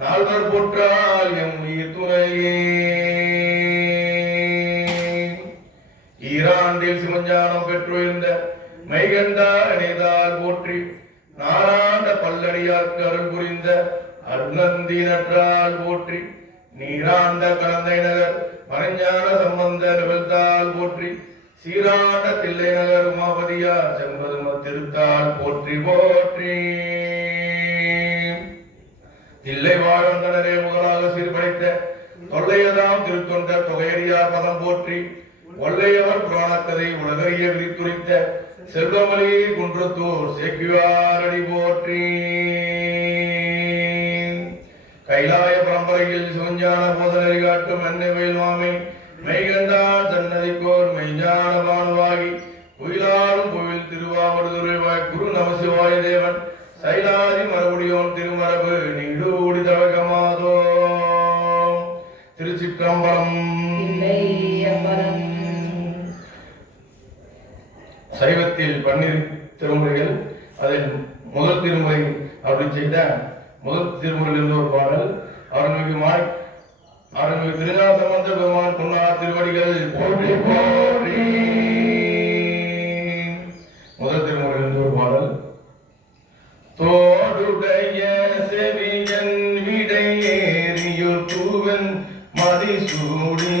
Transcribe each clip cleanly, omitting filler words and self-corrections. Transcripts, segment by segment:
நால்வர் போற்றால் எம் உயிர் துணையே. ஈராண்டில் சிவஞானம் பெற்றுயர்ந்த மெய்கண்டார் இணைதால் போற்றி, நாராண்ட பல்லடியார்க்கு அருள் புரிந்த அருணந்தி நற்றால் போற்றி, நீராண்ட கலந்தை நகர் மறைஞான சம்பந்த நிகழ்த்தால் போற்றி, சீராண்ட தில்லை நகர் உமாபதியார் செம்பதும திருத்தால் போற்றி போற்றி. தில்லை வாழ்ந்தனரே முதலாக சீர்படைத்த தொல்லையதாம் திருத்தொண்ட தொகையடியார் பதம் போற்றி, ஒல்லையவர் புராணக்கதை உலகறிய விரித்துரைத்த செல்வமலி குன்றத்தூர் சேக்கிவாரடி போற்றி. கைலாய பரம்பரையில் சிவஞான போதனை காட்டும் என்னை வேல்வாமை மெய்கண்டான் சன்னதிக்கோர் மெய்ஞான பானுவாகி குயிலாடும் கோவில் திருவாவடுதுறைவாய் குரு நமசிவாய தேவன் சைலாதி மரபுடியோன் திருமரபு நீடூடி தவகமாதோ. திருச்சிற்றம்பலம். சைவத்தில் 12 திருமுறைகள், அதில் முதல் திருமுறை அப்படி செய்த முதல் திருமுறையிலிருந்து ஒரு பாடல். அருள்மிகு திருஞான சம்பந்த பெருமான் பொன்னார் திருவடிகள் போற்றி போற்றி. முதல் திருமுறையிலிருந்து ஒரு பாடல். தோடுடைய செவியன் விடையேறியுள் பூவன் மதிசூடி,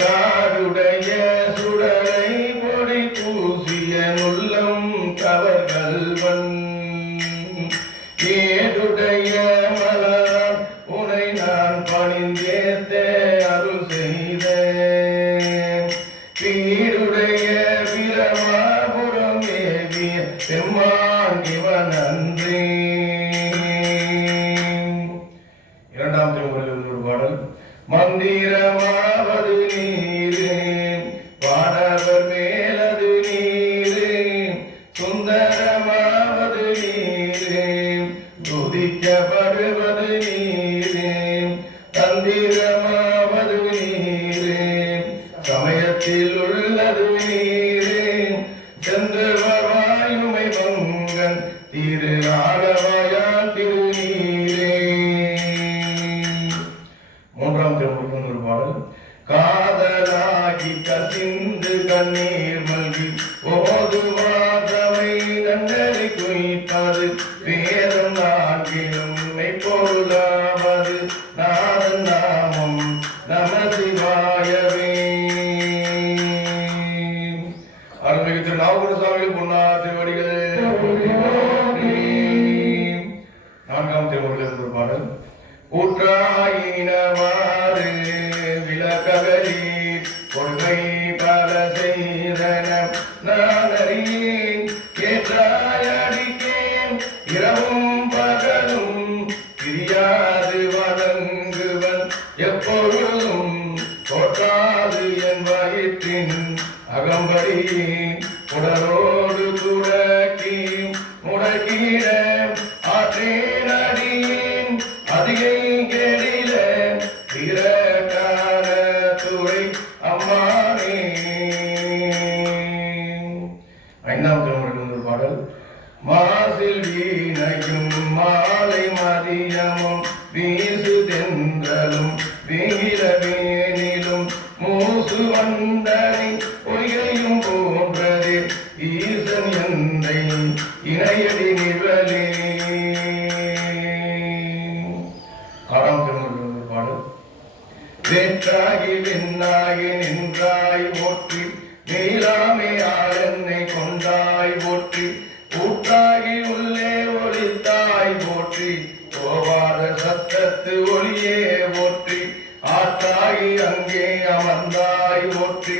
காடுடைய சுடரை பொடி பூசிய நுள்ளம் கவர்கள்வன், ஏடுடைய மலர் உனை நான் பணிந்தேத்த அருள் செய்த, வீடுடைய பிரமாபுரம் ஏவிய பெம்மான் இவன் அன்றே. இரண்டாம் திருமுறையில் ஒரு பாடல். மந்திரமாவது நீரே வானவர் மேலது நீரே, சுந்தரமாவது நீரே துதிக்கப்படுவது நீரே, தந்திரமாவது நீரே சமயத்தில் உள்ளது நீரே, சென்று வாயுமை பங்கன் திரு ஆலவாயான் திருநீரே. மூன்றாம் திருமுறையில் ஒரு பாடல். காதலாகி கசிந்து கண்ணீர் மல்கி ஓதுவாதமை நன்னறி குய்ப்பது, வேதம் நான்கிலும் மெய்ப்பொருளாவது நாதன் நாமம் நம சிவாயவே. அருள்மிகு திரு நாவுக்கர சுவாமிகள் பொன்னார் திருவடிகள் போற்றி. நான்காம் திருமுறையில் ஒரு பாடல். கூற்றாயினவாறு விளக்கவரீர் கொள்கை பல செய்தன நான் அறியேன், ஏற்றாயடிக்கேன் இரவும் பகலும் பிரியாது வணங்குவன் எப்பொழுதும், தோற்றாது என் வயிற்றின் அகம்படியேன் உடலோடு துடக்கி முடக்கிட ஆற்றேன் அடியேன் அதிகை கெடில பிறகான துறை அம்மானே. ஐந்தாம் திருமுறையில் ஒரு பாடல். மாசில் வீணையும் மாலை மதியமும் வீசு தென்றலும் வீர வேனிலும் மூசு வந்தனை பொய்கையும் போன்றதே ஈசன் எந்தை இணையடி நிழலே. ஆறாம் திருமுறையில் ஒரு பாடல். வேற்றாகி விண்ணாகி நின்றாய் போற்றி, நீலாமே ஆளென்னை கொண்டாய் போற்றி, ஊற்றாகி உள்ளே ஒளித்தாய் போற்றி, கோவாத சத்தத்து ஒளியே போற்றி, ஆற்றாகி அங்கே அமர்ந்தாய் போற்றி,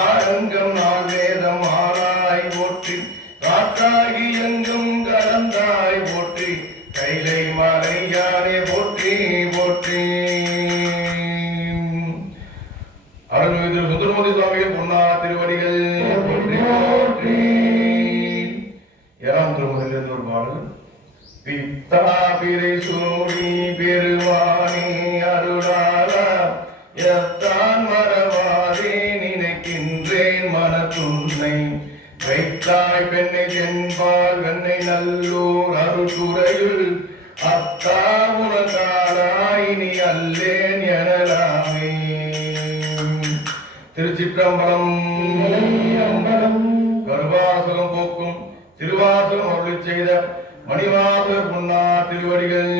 ஆரங்கம் நான் வேதம் ஆனாய் போற்றி, காற்றாகி எங்கும் கலந்தாய் போற்றி, கைலை மலையானே போற்றி போற்றி. அருள்மிகு சுந்தரமூர்த்தி சுவாமிகள் பொன்னார் திருவடிகள் போற்றி போற்றி. ஏழாம் திருமுறையிலிருந்து ஒரு பாடல். பித்தா பிறை சூடி பெருவானே அருளாளா, எத்தான் மறவாதே நினைக்கின்றேன் மனத்துன்னை, வைத்தாய் பெண்ணை தென்பால் வெண்ணை நல்லூர் அருள்துறையுள் அத்த தாவுனதானாய் நீ அல்லேன் எனலாமே. திருச்சிற்றம்பலம். கருவாசகம் போக்கும் திருவாசகம் அருளிச் செய்த மணிவாசகர் பொன்னா திருவடிகள்.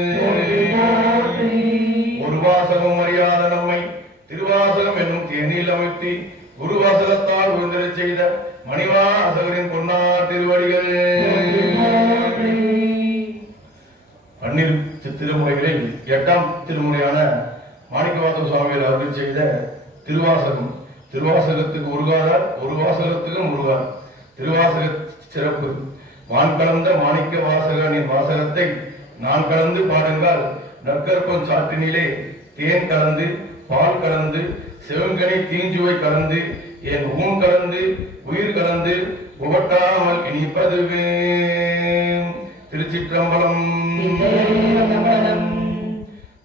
ஒரு வாசகம் அறியாத நம்மை திருவாசகம் என்னும் தேனில் அமைத்து குருவாசகத்தால் உயர்ந்திடச் செய்த மணிவாசகரின் பொன்னா திருவடிகள். பன்னிரு திருமுறைகளில் 8ஆம் திருமுறையான மாணிக்கவாசக சுவாமிகள் அருளிச் செய்த திருவாசகம். திருவாசகத்துக்கு உருகாதார், ஒரு வாசகத்துக்கும் உருகார். திருவாசக சிறப்பு. வான் கலந்த மாணிக்க வாசகனின் வாசகத்தை நான் கலந்து பாடுங்கள். நற்கற்பம் சாற்றினிலே தேன் கலந்து பால் கலந்து செவங்கனி தீஞ்சுவை கலந்து என் ஊன் கலந்து உயிர் கலந்து புகட்டாமல் இனிப்பதுவே. திருச்சிற்றம்பலம்.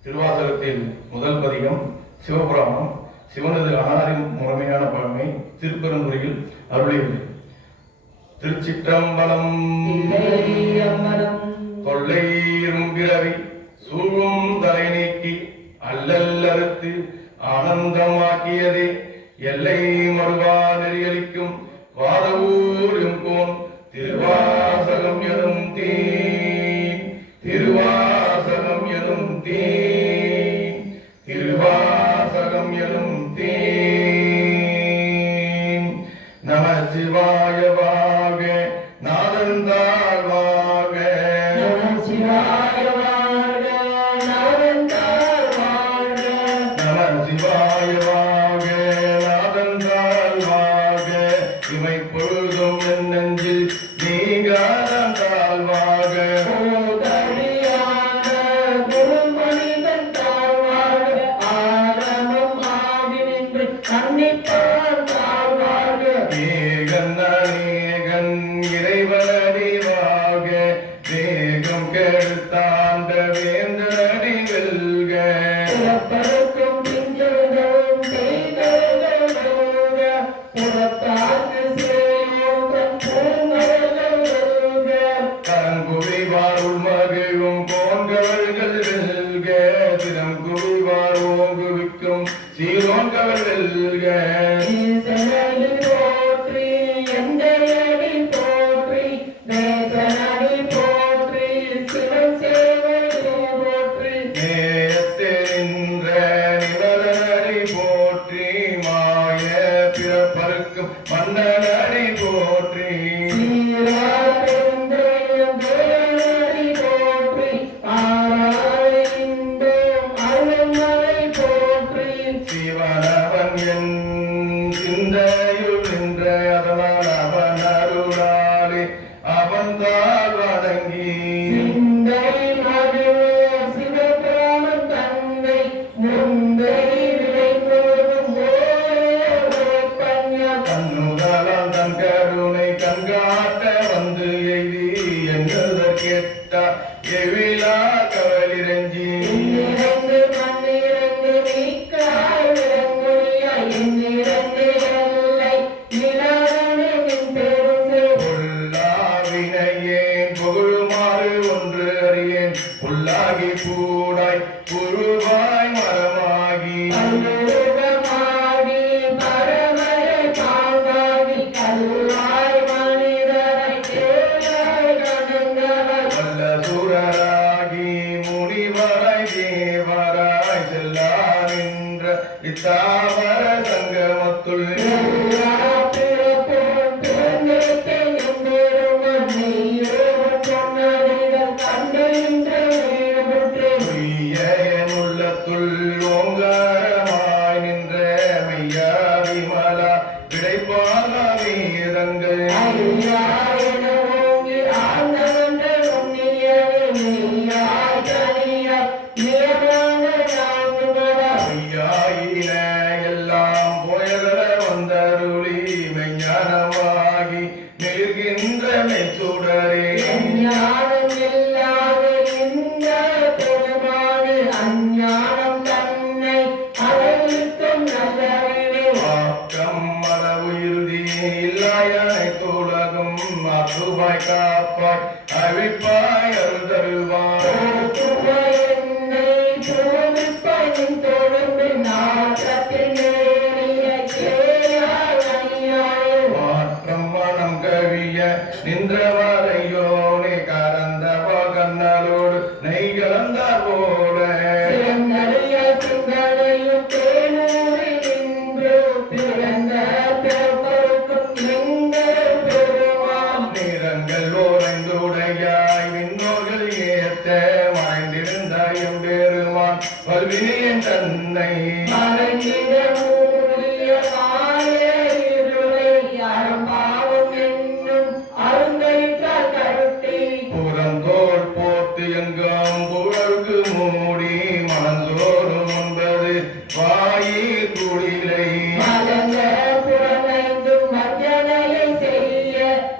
திருவாசகத்தில் முதல் பதிகம் சிவபுராணம். சிவனது அனாதி முறைமையான பழமை திருப்பெருந்துறையில் அருளியது. திருச்சிற்றம்பலம். தொல்லை இரும்பிறவி சூழும் தலை நீக்கி அல்லல் அறுத்து ஆனந்தமாக்கியதே எல்லை மறுவா நெறியளிக்கும் வாதவூர் எங்கோன் திருவாசகம் எனும் தீன். திருவாசகம் எனும் தீன். திருவாசகம் எனும் தீன். நம சிவாய வாக நாதந்தாள் வாக. நம சிவாய வாக நாதந்தாள் வாக. நம சிவாய வாக நாதந்தாள் வாக. இமை பொழுதும் என் நெஞ்சில் நீங்காதாள் வாக. மன்னனடி போற்றி. சிவனவன் என் சிந்தையுள் நின்ற அதனால் அவன் அருளாலே அவன் தாழ் வணங்கி கண்ணுதலால் தன் கருணை கண்காட்ட வந்து எய்தி என்பத கேட்டா எவிலா கவலிரஞ்சி. பொல்லாவினையேன் புகழுமாறு ஒன்று அறியேன் புல்லாகி பூடாய் குருவாய் மரமாகி இத்தாவர சங்கமத்துள் உள்ளத்துள் போல சிறந்தறிய சிந்தனையும் தேனூரில் நின்று பிறந்த பிறப்பருக்கும் எங்கள் பெருமான் நிறங்கள் ஓரைந்துடையாய் விண்ணோர்கள் ஏத்த மறைந்திருந்த எம்பெருமான் வல்வினியன் தன்னை மறைந்திட மூடிய மாய இருளை அறம்பாவம் என்னும் அருங்கயிற்றால் கருட்டி புறந்தோள் போத்து எங்கும் புழகு மூடி மனந்தோறும் என்பது வாயிற் குடிலை மலங்க புறமைந்தும் மஞ்சனையை செய்ய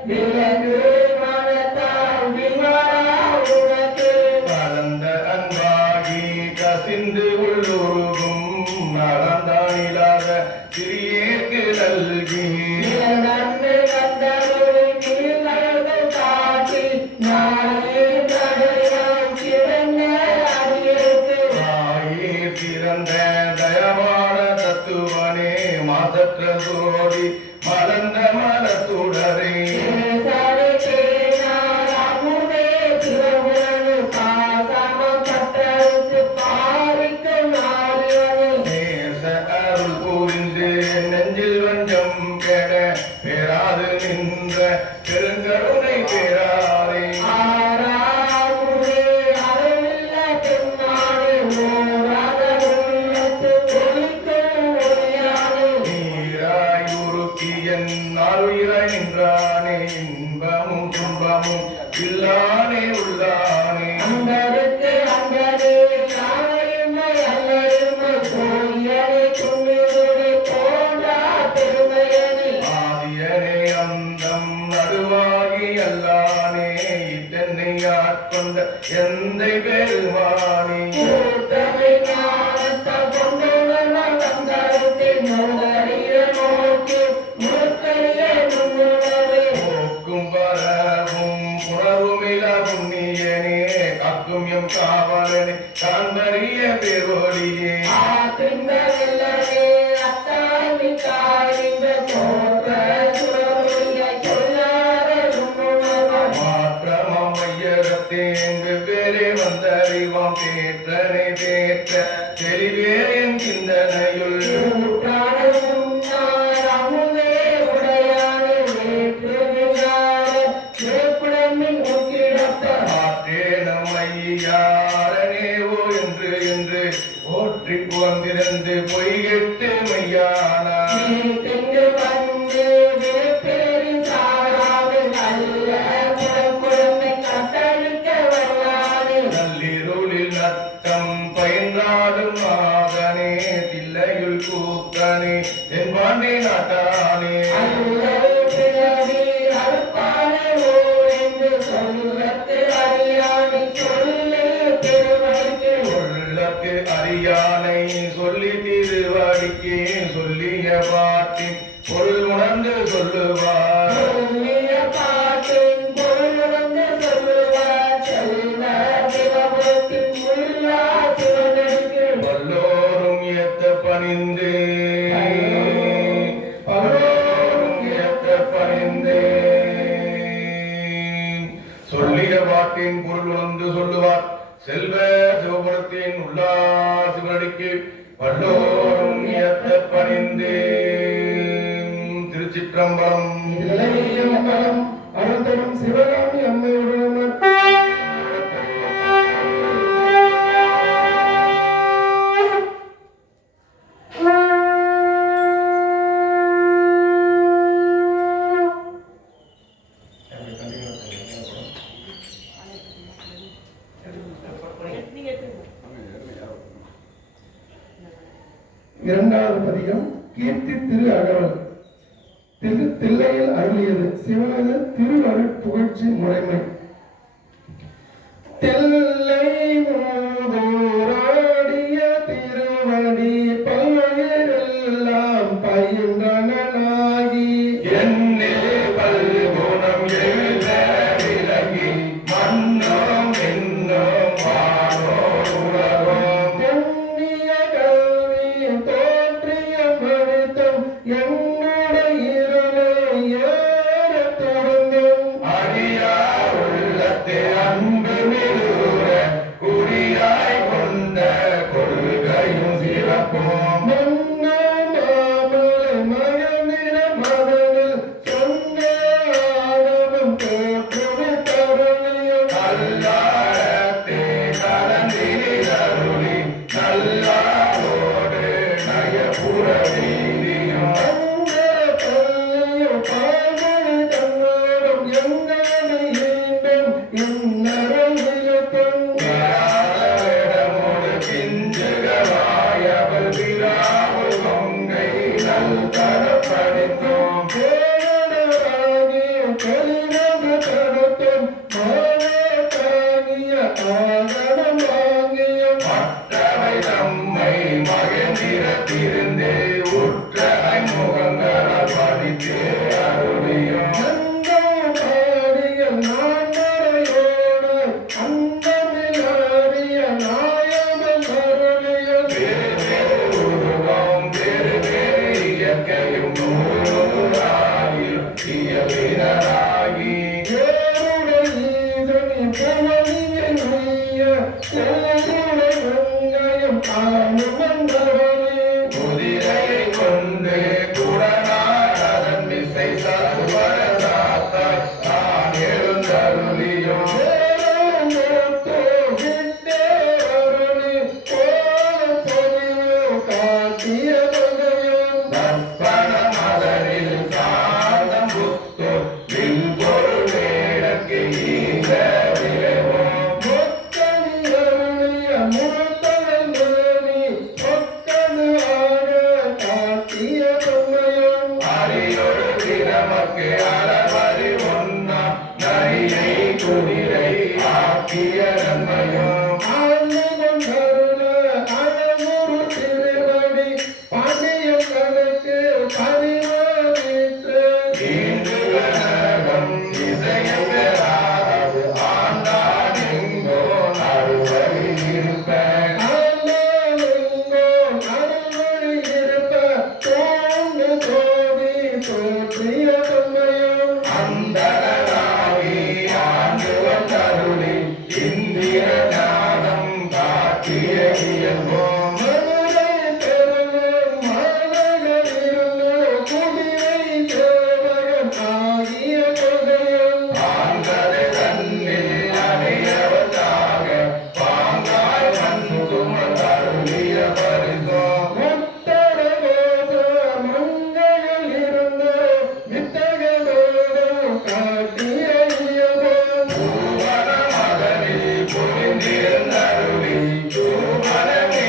விலகு மனத்தால் விமலா உனக்கு கலந்த அன்பாகி கசிந்து உள்ளுருகும் நலந்தானிலாத சிறியேற்கு நல்கி நன்மை வந்தருள் நீர்கள் காட்டி நாயே தடையாம் சிறந்த அடியேற்கு தாயே சிறந்த தயவான தத்துவனே மாசற்ற சோதி மலர்ந்த மலத்துடரே சாலை தேனார் அமுதே சிவபுரனு பாசமம் பட்டறுத்து பாரிக்கு நாரியனே நேச அருள் புரிந்து நெஞ்சில் வஞ்சம் கெட பெறாது நின்ற பெருங்கருணை பெறாரே ஆராமுதே அருளில்ல பெண்ணானே ஓராத உள்ளத்து ஒளிக்கும் ஒளியானே நீராய் உருக்கி என் ஆளுயிராய் நின்றானே இன்பமும் துன்பமும் இல்லானே உள்ளானே அந்தருக்கு அந்தரே யாரையுமை அல்லருமை கோயனை துணிவுரை போன்றா பெருமையனே ஆதியனே அந்தம் நடுவாகி அல்லானே இதனை ஆட்கொண்ட எந்தை பெருமானே கூட்டமை ஞானத்த கொண்டுணர்வ வந்தருத்தை நோகரிய நோக்கி முழுக்கரிய நுண்ணுணர்வே போக்கும் வரவும் புணர்வுமில புண்ணியனே காக்கும் எம் காவலனே காண்பறிய பெருவழியே ஆத்திந்த வெள்ளவே அத்தாமி காரிந்த தோற்ற சுரமுடிய சொல்லாத நுண்ணுணர்வ மாற்றமாம் மையகத்தேங்கு பேரே வந்தறிவாம் தேற்றனை தேற்ற தெளிவேன் சிந்தனையுள் கூட்டானும் நார் அமுதே உடையானே வேற்று விஞ்ஞான வேப்புடம்பின் முக்கிடப்ப மாற்றேனம் ஐயாரனேவோ என்று என்று போற்றி புகழ்ந்திருந்து பொய்கெட்டு மையானார் நீட்டிங்கு வந்து வேப்பேரி சாராது நல்ல புறக்குழந்தை கட்டளிக்க வல்லானே நள்ளிருளில் நட்டம் பயின்றாடும் நாதனே தில்லையுள் கூத்தனே தென்பாண்டி நாட்டானே அருளை பிறவி அறுப்பானே ஓரென்று சொல்லத்து அறியானை சொல்லே பெருமைக்கு உள்ளக்கு அறியானை சொல்லி திருவடிக்கு சொல்லிய பாட்டின் பொருள் உணர்ந்து சொல்லுவார் சொல்லிய பாட்டின் பொருளுணர்ந்து சொல்லுவார் செல்வ சிவபுரத்தின் உள்ளா சிவனருக்கு வல்லோரும் ஏத்த பணிந்து பலோரும் ஏத்த பணிந்து சொல்லிய பாட்டின் பொருள் உணர்ந்து சொல்லுவார் செல்வ சிவபுரத்தின் உள்ளார் சிவனடிக்கு வல்லோரும் ஏத்த பணிந்து திருச்சிற்றம்பலம் நிலையம்பலம் அருந்தரும் சிவகாமி அம்மையுடன் இரண்டாவது பதிகம் கீர்த்தி திரு அகவல் தில்லையில் அருளியது சிவனது திருவருட் புகழ்ச்சி முறைமை தில்லை மூதூராடிய திருவடி பல்லுயிரெல்லாம் பயின்றனாகி என்னே பல்குணம் எழுத விலகி மன்னம் என்னும் வானோர் உலகம் பொன்னிய கல்வி தோற்றிய மனிதம் என்னுடைய இருளை ஏறத் தொடங்கும் அடியார் உள்ளத்து அன்பு மிகுர மற்றவை தம்மை மகனிடத்திருந்தே உற்ற முகங்களால் படித்து அருளியும் உருவம் வேறு வேறு இயற்கையும் நூறாகி இயல்பினராகி குதிரையை கொண்டு குடனார் அதன் விசை சர்வரதாத்தார் தான் எழுந்தருளியும் தர்ப்பண மலரில் சாந்தம் புத்து வில் பொருள் வேடக்கு ஈந்த விளைவோம் அரியோடு பிரமக்கு அளவறி ஒன்னா நரியை குதிரை ஆக்கிய நன்மையும் ஈண்டுகனகம் இசையங்கராது ஆண்டான் எங்கோ அறுவழி இருப்பேன் அந்தரனாகி ஆண்டு வந்தருளி இந்திர ஞானம் காட்டிய இயல்போம் ஆங்கரை தன்னில் அணியவதாக பாங்காய் மண்ணும் அருளிய பரிசோம் பூவன மதனில் புரிந்திருந்தருளி பூவனமே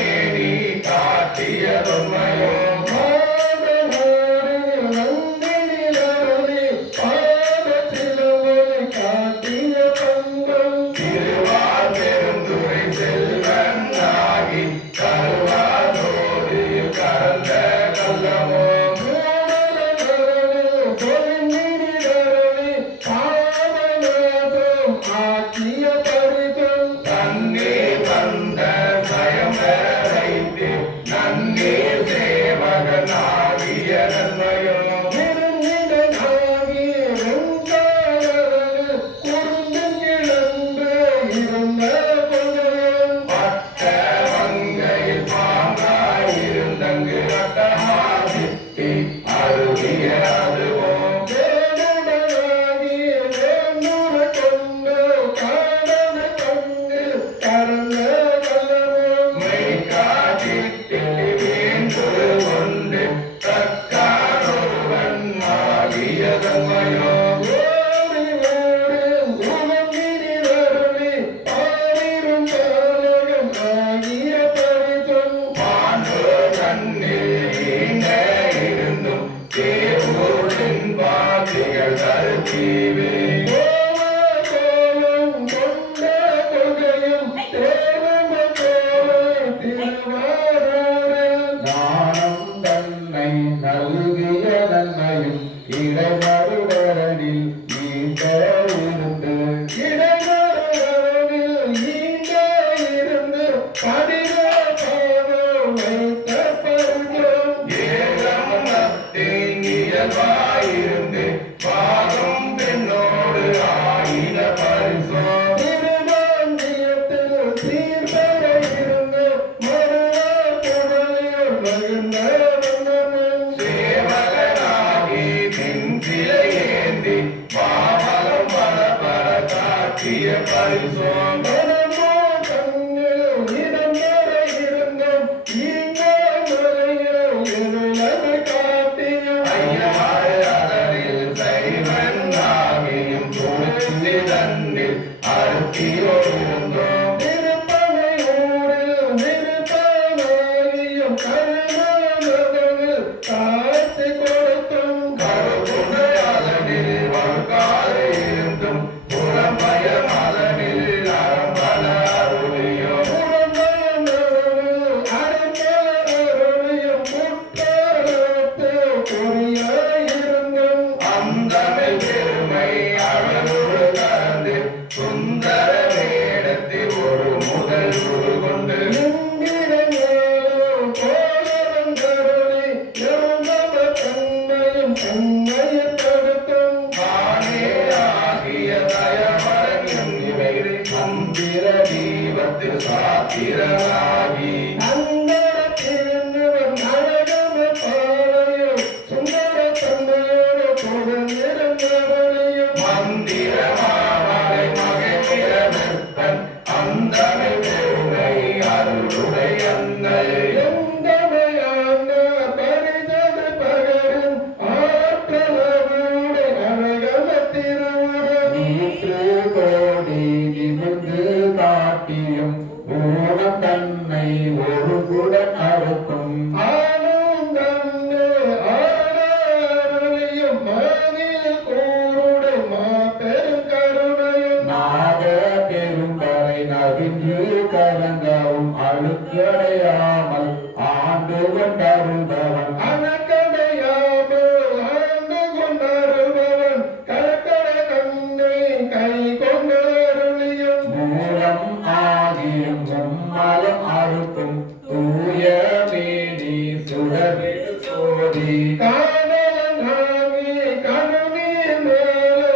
ஒரு குடன் அறுக்கும் ஆனும் தந்து ஆனாரளியும் மாதில் கூருடை மாபெரும் கருணையும் நாத பெரும்பறை நவின்று கலங்கவும் அழுக்கடையாமல் ஆண்டு கொண்டருள்பவன் அனக்கடையாமல் ஆண்டு கொண்டருபவன் கலக்கடை கண்ணை கை கொண்டருளியும் மூலம் ஆகியும் மும்மலம் அறுக்கும் தூய மேனி சுடர்விடு சோதி காணலன் ஆகி கருணீர் மேலே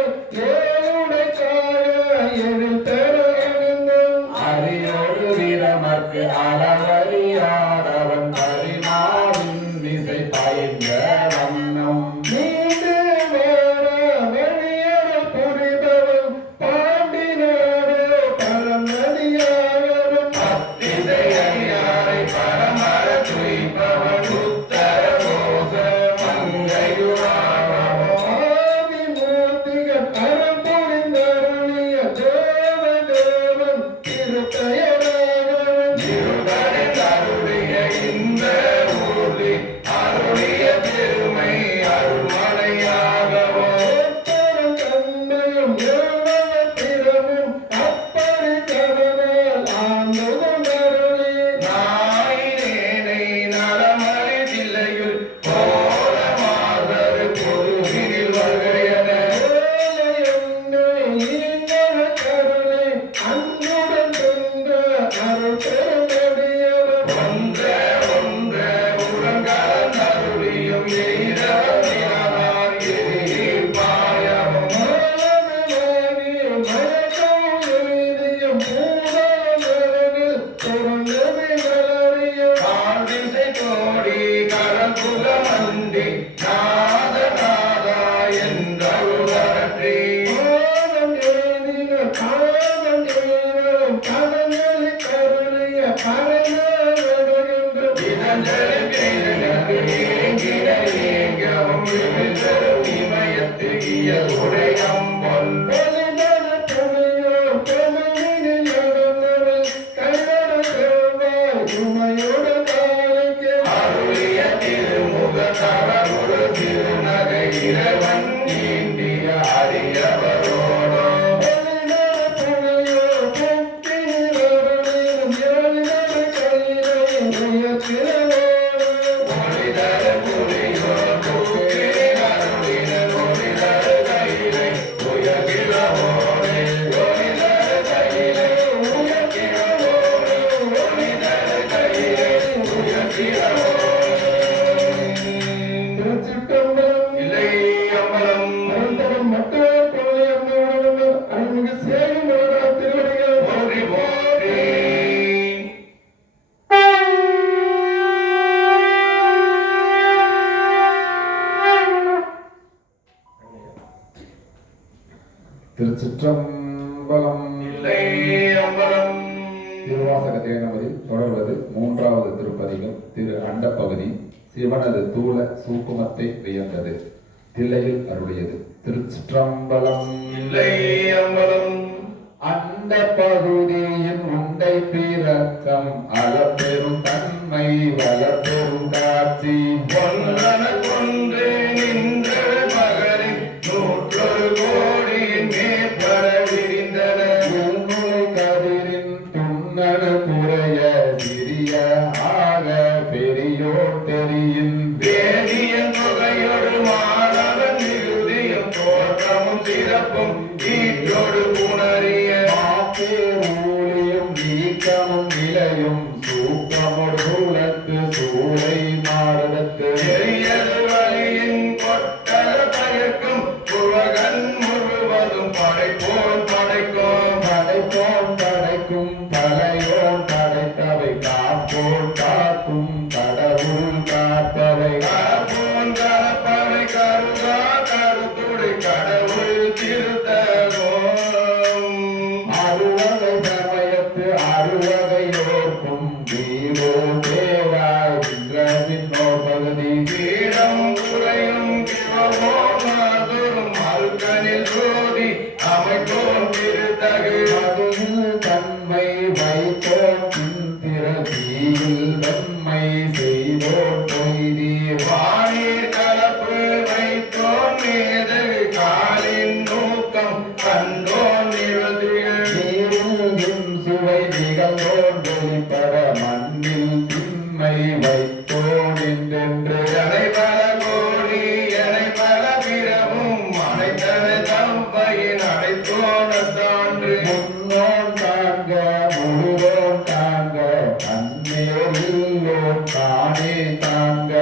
ஏழுடை காய எழுத்தர அணிந்தும் அரியோடு வீரமர்க்கு அளவறியாதவன் பரிமாவின் விசை பயின்ற வண்ணம் நீண்டு வேற வெளியேற புரிபவன் பாண்டினாரே பரமதியாகவும் திசையாரை பரமர துய்பவன் உத்தர கோச மங்கையுராகவும் ஆதிமூர்த்திகள் அறம் புரிந்தருளிய தேவதேவன் திருப்பெயராகவும் இருவரை அருளிய இந்த ஊர்தி அருளிய பெருமை அருள்மலையாகவும் எப்பரம் தன்மையும் எழுவவர் திறமும் அப்படி கடனால் ஆண்டுதும் அருளி நாயினேனை நலமறை தில்லையுள் கோலமாதரு பொதுவினில் வருகையன ஏழையென்னை ஈங்கன கருணை அன்புடன் சென்ற அருள் பெருங்கடியவர் ஒன்ற ஒன்ற உடன்கலன் அருளியும் எய்தவனார் எரியில் பாயவும் மானமாகி மயக்கம் எழுதியும் பூதானரனில் துறந்தது மலரியும் ஆழ்திசை கோடி கடல் புகமந்தி நாத நாதா என்றருளற்றி மானம் எழுதின பாதம் எழுதும் கடனலி கருளிய பரமனடுகின்ற இதஞ்சலி பேரனுக்கு ஏங்கிட ஏங்கவும் விழுந்தரும் இமயத்து இயல்புடையம் பொன் ஒளிதர துணையோ பெருமினில் நடந்தவள் கைவர செல்வாய் உமையுடன் தாய்க்கு அருளிய திருமுக தரமுடு திருநகை இறைவன் ஈண்டிய அடியவரோடும் ஒளிதர துணையோ புத்தினில் அருளிலும் எழிலர கையிலே உயர்த்தினவோடு ஒளிதர புரியோ தூக்கி அருளின ஒளிதர கையிலை உயர்கிறவோடே ஒளிதர கையிலை உயர்கிறவோடே ஒளிதர கையிலை உயர்கிறவோடே திருச்சிற்றம்பலம் இல்லை அம்பலம் நிரந்தரம் மட்டுமே கொள்ளை அன்புடன் அருள்மிகு சேவை மலரா திருவடிகள் போற்றி போற்றி திருச்சிற்றம்பலம். இல்லை அம்பலம் திருவாசக தேனவரில் தொடர்வது மூன்றாவது திருப்பதிகம். திரு அண்டப்பகுதி சிவனது தூல சூக்குமத்தை வியந்தது. தில்லையில் அருளியது. திருச்சிற்றம்பலம். இல்லை அம்பலம் அண்ட பகுதியின் உண்டை பிறக்கம் அளப்பெரும் தன்மை வளப்பெரும் காட்சி பொன்னன கொன்று நின்ற மகரின் 100 கோடியின் மேற்பட விரிந்தன உள்நுழை கதிரின் துண்ணன குறைய சிறிய ஆக பெரியோர் தெரியின் வேதியன் தொகையொரு மாணவன் இறுதியும் தோற்றமும் சிறப்பும் ஈட்டொடு புணரிய மாப்பேரூழியும் நீக்கமும் நிலையும் சூக்கமுடு சூழத்து சூளை மாடத்து எரியது வழியின் கொட்டல பயக்கும் புவகன் முழுவதும் படைப்போன் படைக்கும் படைப்போன் படைக்கும் தலையோன் படைத்தவை காப்போன் காக்கும் கடவுள் காப்பவை காப்போன் கலப்பவை கருதா கருத்துடை கடவுள் திருத்தகும் அறுவகை சமயத்து அறுவகையோர்க்கும் வீரோ தேராய் நின்றபின்னோர் பகுதி பீடம் குறையும் கிழவோமாதொரும் மறுக்கனில் சோதி அமைத்தோன் திருத்தகு மதுவில் தன்மை வைத்தோன் திறதியில் வெம்மை செய்தோர் பொய்தி வானீர் கலப்பு வைத்தோன் மேது காலின் நூக்கம் கண்டோன் நிழல்கள் நீரில் சுவை நிகழ்ந்தோன் வெளிப்பட மண்ணில் திண்மை வைத்தோன் என்றென்று பல கோடி எனை பல பிறவும் அனைத்தனை தம்பையின் அடைத்தோன தாண்டு முன்னோன் தாங்க முழுதோன் தாங்க அந்நேரில்லோன் தானே தாங்க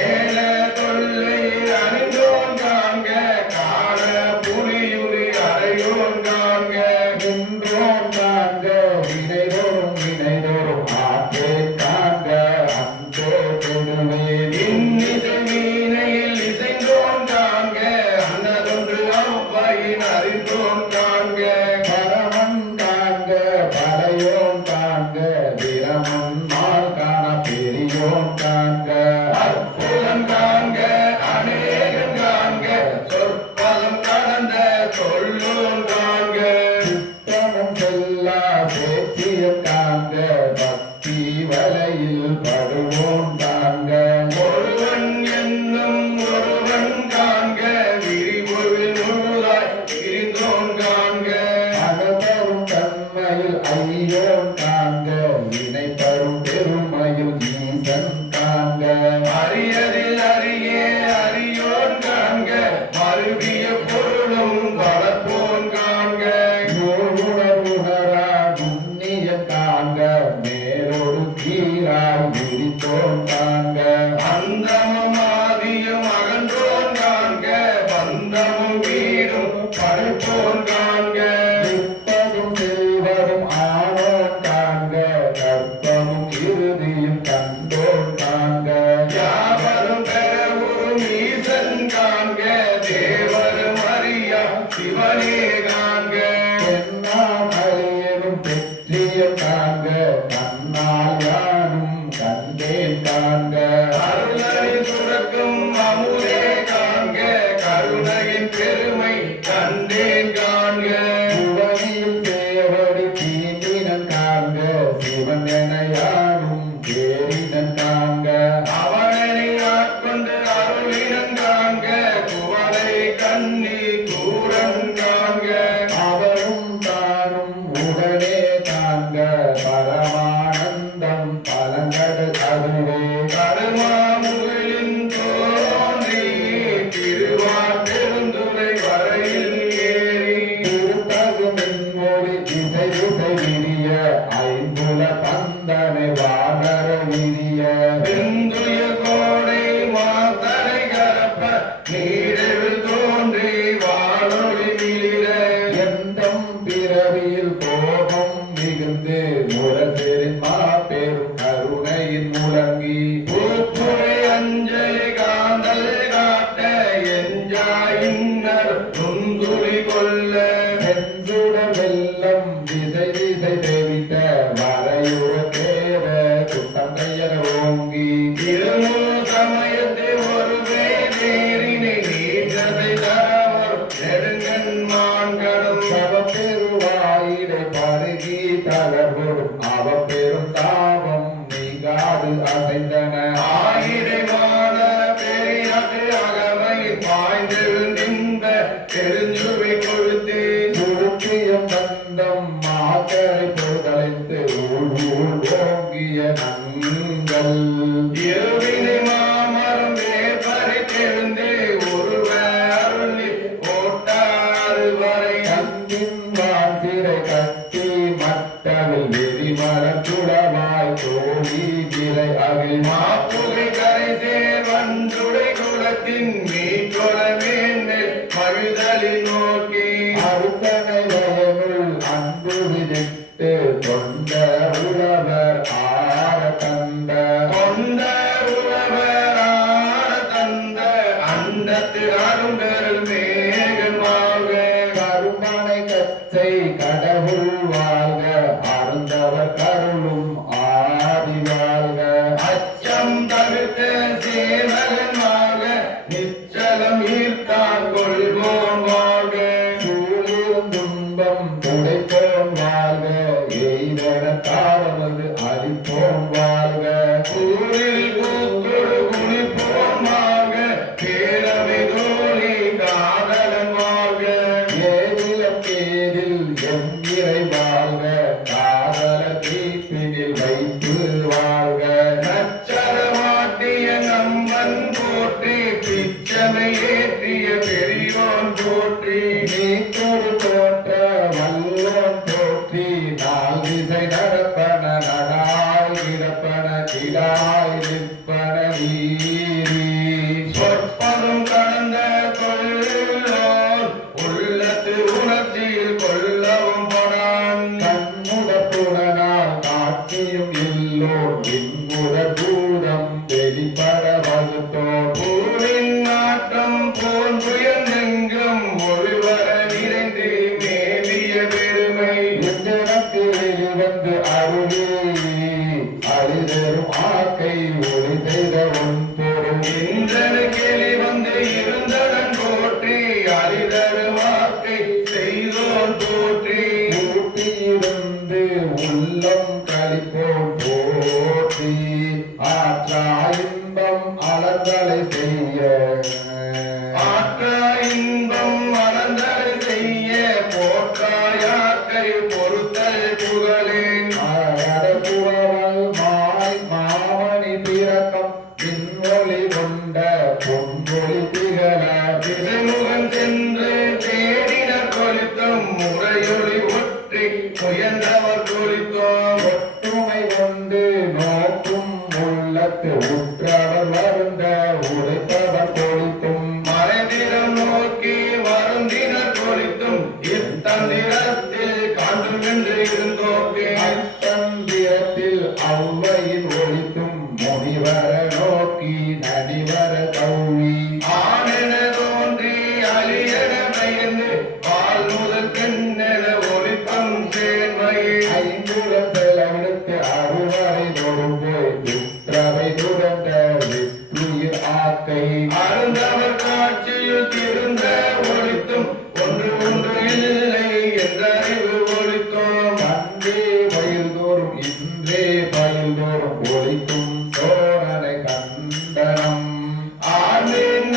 ஏன தொல்லை அறிந்தோன் காண்க காண புலியுரி அறையோன் காண்க நின்றோன் தாங்க வினைதோறும் ஆற்றே தாங்க அன்றே பெறுவேன் இன்னிசை மீனையில் இசைந்தோன் காண்க அன்னதொன்று அவ்வையின் அறிந்தோன் காண்க பரமன் தாங்க பறையோன் தாங்க பிரமன் மால் காண பெரியோன் தாங்க அற்புதம் காண்க அநேகம் காண்க சொற்பதம் கடந்த சொல்லோன் காண்க சித்தமும் செல்லா சேத்தியம் தாங்க பக்தி வலையில் படுவோன் தாங்க ஒருவன் என்னும் ஒருவன் காண்க விரிபொருள் முழுதாய் விரிந்தோன் காண்க அகப்பரும் தன்மையில் ஐயோன் தாங்க வினை தரும் பெருமையில் ஈசன் தாங்க அறியதில் அறியே அறியோன் காண்க மருவிய பொருளும் வளர்ப்போன் காண்க உணரா புண்ணிய தாங்க மேலோடு கீழாய் விரித்தோன் தாங்க அந்தமும் ஆதியும் அகன்றோன் காண்க பந்தமும் வீடும் படைப்போன் காண்க நிற்பதும் செல்வதும் ஆனோன் தாங்க கற்பமும் இறுதியும் கண்டோன் தாங்க யாவரும் பெறவுறும் ஈசன் காண்க தேவரும் அறியா சிவனே காண்க என்னாமலையனும் பெற்றிய தாங்க கண்ணால் யானும் கண்டேன் தாங்க அருளை சுரக்கும் அமுதே காண்க கருணையின் பெருமை கண்டேன் காண்க உடலில் தேவடி தீண்டினன் காண்க சிவன் என யானும் கேரினன் காண்க அவனை ஆட்கொண்டு அருளினன் காண்க குவளை கண்ணி கூரன் காண்க அவரும் தானும் உடனே தாங்க பரமானந்தம் பலங்கடு அதுவே கருமாமுகிலின் தோன்றி திருவார் பெருந்துறை வரையில் ஏறி திருத்தகு மின்மொழி திசை திசை விரிய ஐம்புல தந்தனை வானர விரிய பெருந்துய கோடை மாத்தரை கரப்ப நீரில் தோன்றி வானொலி மிளிர எந்தம் பிறவியில் கோபம் மிகுந்து முரசெறின் மாபெரும் கருணையின் முழங்கி பூப்புரை அஞ்சலி காந்தல் காட்ட எஞ்சாயின்னர் துந்துளி கொல்ல செஞ்சுடர் வெள்ளம் திசை திசை தேவிட்ட வரையுற தேவ குட்டம் கையர ஓங்கி திருமூல சமயத்தை ஒரு பேரினை நீற்றதை தரவர் நெடுங்கன் மான்களும் சவப்பெருவாயிடை பருகி தகர்வரும் அவப்பெரும் தாபம் நீங்காது அசைந்தன ஆயிரமான பெரியாட்டு அகமையில் பாய்ந்திருந்த பெருஞ்சுவை கொழுத்து சுருக்கியம் பந்தம் மாத்தரை பொருதலைத்து ஓங்கிய நங்கள் இருவினை மாமரம் வேப்பறித்தெழுந்து ஒருவ அருளி ஓட்டாறு வரை கந்தின் வாசிரை கட்டி மட்டவில் வெறிமரம் சுடவாய் தோழி விலை அகில் மாப்புகை கரை சேர் வன்றுடை குலத்தின் மீட்கொல மேன்மேல் மகிழ்தலில் நோக்கி அருத்தனை வயனுள் அன்பு விதித்து கொண்ட உழவர் ஆர கண்ட கொண்ட உழவர் ஆட தந்த அண்டத்து அரும்பெருள் மேகமாக கருமனை கச்சை கடவுள் வாழ்க அருந்தவர் கருளும் ஆதி வாழ்க அச்சம் தவிர்த்த சேவகமாக நிச்சலம் ஈர்த்தார் கொள்வோம் வாழ்க சூழிரும் துன்பம் துடைப்போம் வாழ்க எய்தன காலமது அளிப்போம் வாழ்க கிடாய் நிற்பன நீரி சொற்பதும் கடந்த கொள்ளோர் உள்ளத்து உணர்ச்சியில் கொள்ளவும் படான் கண்முடத்துடனால் காட்சியும் இல்லோர் இன்புட பூதம் வெளிப்பட வகுத்தோர் பூவின் நாட்டம் போன்றுயர்ந்தெங்கும் ஒருவர நிறைந்து மேலிய பெருமை எந்தனக்கு வெளிவந்து அருளே அழிதரும் ஆக்கை ஒளி செய்த உன் பொருள் இன்றனு கேலி வந்து இருந்தவன் போற்றி அரிதரு வாக்கை செய்தோன் போற்றி ஊட்டியிருந்து உள்ளம் கழிப்போம் போற்றி ஆற்றா இன்பம் அலர்தலை செய்ய ஆற்றா இன்பம் மலர்ந்தலை செய்ய போற்றாயாக்கை பொறுத்தல் புகழேன் அடப்புறவல் மாய் மாமணி பிறக்கம் பின்வொளி கொண்ட பொன்மொழி திகழ திசைமுகன் சென்று தேடினர் கொளித்தும் முறையொளி ஒற்றி முயன்றவர் கொளித்தோம் ஒற்றுமை கொண்டு நோக்கும் உள்ளத்து உற்றவர் வருந்த உழைப்பவர் கொளித்தும் மறைந்திடம் நோக்கி வருந்தினர் கொளித்தும் இத்தந்திரத்தில் காண்டும் என்று இருந்தோக்கே தந்திரத்தில் ஔவையின் ஒளித்தும் முனிவர நோக்கி நடிவர கௌவி ஆனென தோன்றி அழியென பயந்து பால் முதல் பெண்ணென ஒளித்தம் சேர்மையே ஐங்குலம் செலவிடுத்து அறுவரை நொறும்போய் துற்றவை துறந்த வித்துயிர் ஆக்கை அருந்தவர் காட்சியில் திருந்த ஒளித்தும் ஒன்று ஒன்று இல்லை என்ற அறிவு ஒளித்தோம் அன்றே பயில்தோறும் இன்றே பயில்தோறும் ஒளிக்கும் சோழனை கண்டனம் ஆர்மின்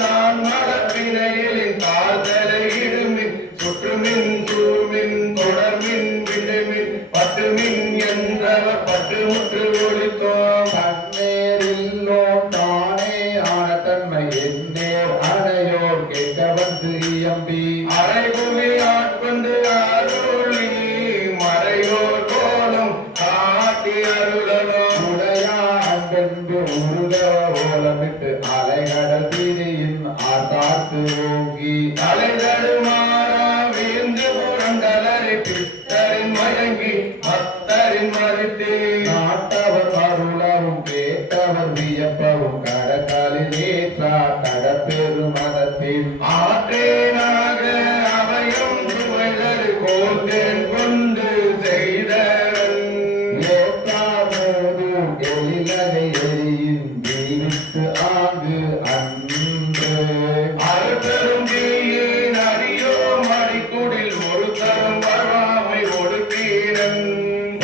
நான் மலப்பினையிலின் காதலை இடுமின் சுற்றுமின் சூமின் தொடர்மின் விடுமின் பட்டுமின் என்றவர் பட்டுமுற்று ஒளித்தோம் தன்னேரில்லோம் தானே ஆன தன்மை எந்நேர் அணையோர் கேட்க வந்து இயம்பி அரைபுவி ஆட்கொண்டு அருளி மறையோர் கோலம் காட்டி அருளலாம் உடையா அன்பென்று உருக ஓலமிட்டு அலைகடல் திரியின் ஆர்த்தார்த்து ஓங்கி அலைதடுமாறா வீழ்ந்து புறந்தலரை பித்தரின் மயங்கி பத்தரின் மறுத்தே நாட்டவர் அருளவும் கேட்டவர் வியப்பவும் கடற்காலில் ஏற்றா கடப்பெரு மதத்தில் ஆற்றேனாக அவையும் சுவைதரு கோத்தேன் கொண்டு செய்தவன் ஏற்றாமோது எழிலகை எரியின் ஜீவித்து ஆங்கு அன்று அறுத்தரும் தீயின் அடியோ மடிக்குடில் ஒரு தரும் வராமை ஒடுக்கீரன்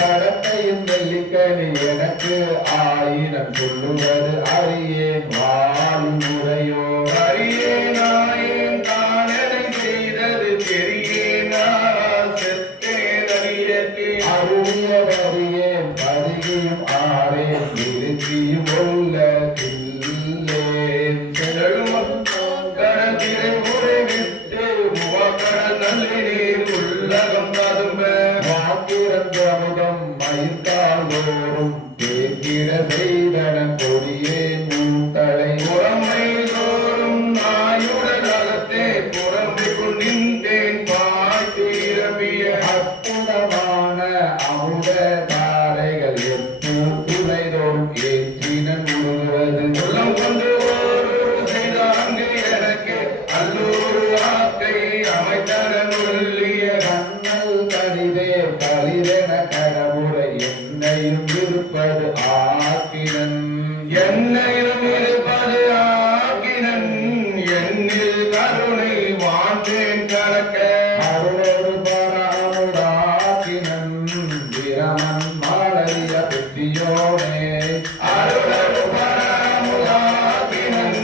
கடத்தையும் வெள்ளிக்கனி எனக்கு ஆயினம் சொல்லுவது அறியேன் வாழும் முறையோ அரியே நாயேன் தானெனை செய்தது தெரியேனா செத்தேன் அடியேற்கே அருளிய வரியேன் பருகியும் ஆறேன் இருக்கியும் உள்ள கில்லேன் கடற்கரை முறை விட்டு முகக்கடல் நல்லீர் உள்ளகம் ததும்ப வாக்கிரந்தமுதம் மயிர்காலோறும் தேக்கிட செய்தன கொடியேன் மூத்தலை புறமை தோறும் நாயுடன் அகத்தே புறமை கொண்டின்றேன் பார்த்து இரம்பிய அற்புதமான அமுத தாரைகள் எப்பூ துறைதோறும் ஏற்றினன் உருவது உள்ளம் கொண்டு ஒரு செய்தாங்கு எனக்கு அல்லூர் ஆக்கை அமைத்தன சொல்லிய கண்ணல் கடிதே கலிதென கடவுளை என்னையும் இருப்பது ஆக்கினன் என்னையும் இருப்பது ஆக்கினன் என்னில் கருணை வாழ்ந்தேன் கணக்க அருளோடு பராமுடாக்கினன் பிரமன் மாலைய பெற்றியோனே அருளரு பராமுதாக்கினன்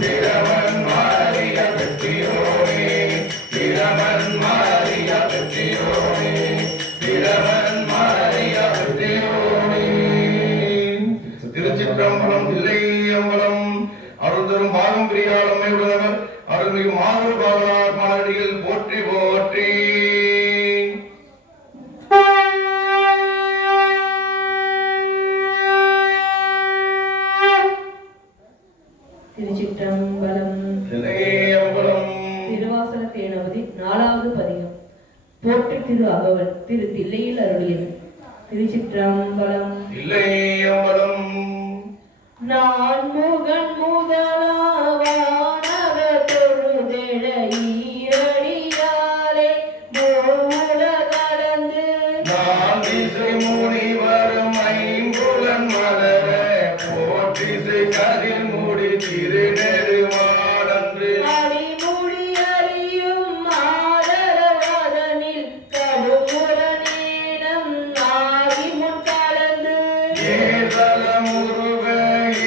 பிரமன் மாறிய பெற்றியோனே பிரமன் மாறிய பெற்றியோனே பிரமன் மாறிய பெற்றியோனே திருச்சிற்றம்பலம் தில்லையம்பலம் அருள் தரும் பாகம் பிரியாளம்மை உடனவர் அருள்மிகு மாதர் பாகனார் மலடியில் போற்றி போற்றி திருச்சிற்றம்பலம். தில்லையம்பலம். திருவாசக தேனவதி 4வது பதிகம். போற்றி திரு அகவல் திரு தில்லையில் அருளியது. திருச்சிற்றம்பலம். தில்லையம்பலம். நான் முகன் முதலாவானவ தொழுதெழ ஈரடியாலே மூல கடந்து நான் திசை முனிவரும் ஐம்புலன் மலர போற்றிசை கதிர் மூடி திருநெடுமாடன்று அடிமுடி அறியும் ஆதரவதனில் கடுமுற நீளம் ஆகி முன் கலந்து ஏதலமுருவ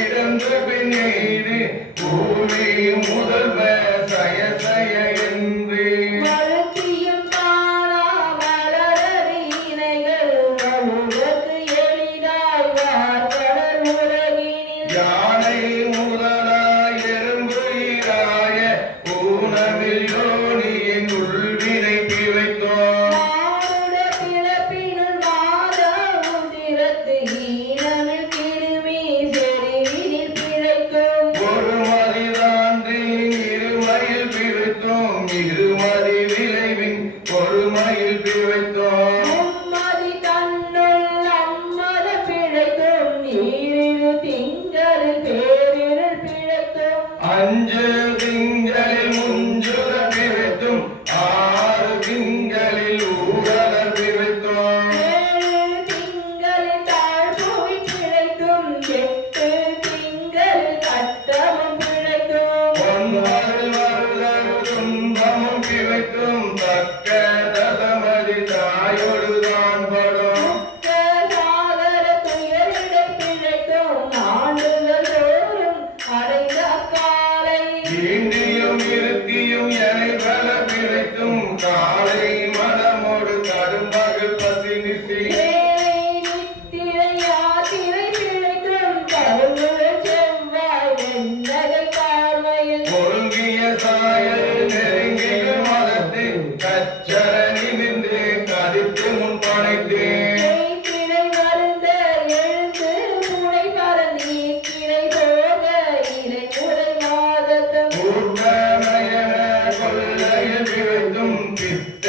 இடந்து பின்னெய்து பூமி முதல்வ சய சய என்று மறுத்தியும் காணா மலரறியினைகள் மழுவற்கு எளிதாய் வார்கடல் உலகினில் யானை முதலாய் எறும்பு ஈராய ஊனவில் யோனியின் உள்வினை பிழைத்தோம் மானுட பிறப்பினுள் மாதவும் திறத்து ஈனமில் கிருமி செறிவினில் பிழைக்கும் ஒரு மதிதான்றி இருமையில் பிழைத்தோம் இருமதி விளைவின் ஒருமையில் பிழைத்தோம் மும்மதி தன்னுள் அம்மத பிழைக்கும் நீரிரு திங்களில் பேரிருள் பிழைக்கும் அஞ்சு திங்களில் முஞ்சுத பிழைத்தும் ஆறு திங்களில் ஊழல் பிழைத்தோம் ஏழு திங்களில் தாழ்புவி பிழைக்கும் எட்டு திங்களில் கட்டமும் பிழைக்கும் ஒன்பதில் வருதல் துன்பமும் பிழைத்தும் தக்க தசமதி தாயொழுதான் படும் சாகர துயரிடை பிழைக்கும் ஆண்டுகள் தோறும் அடைந்த காலை ஈண்டியும் இருத்தியும் எனை பல பிழைத்தும் காலை மனமோடு கடும்பகல் பசி நிசி ஏழை நித்திரை யாத்திரை பிழைக்கும் கருங்குழல் செவ்வாய் வெண்ணகை பார்வையில் ஒருங்கிய சாயல் நெருங்கிய மதத்தை கச்சர நிமிர்ந்து கதித்து முன் படைத்தேன் திரை வருந்த எழுந்து முளை பறந்து திரை போக இறை முறை மாதத்தம் கூட்டமயன கொள்ளையில் பிழைத்தும் பித்த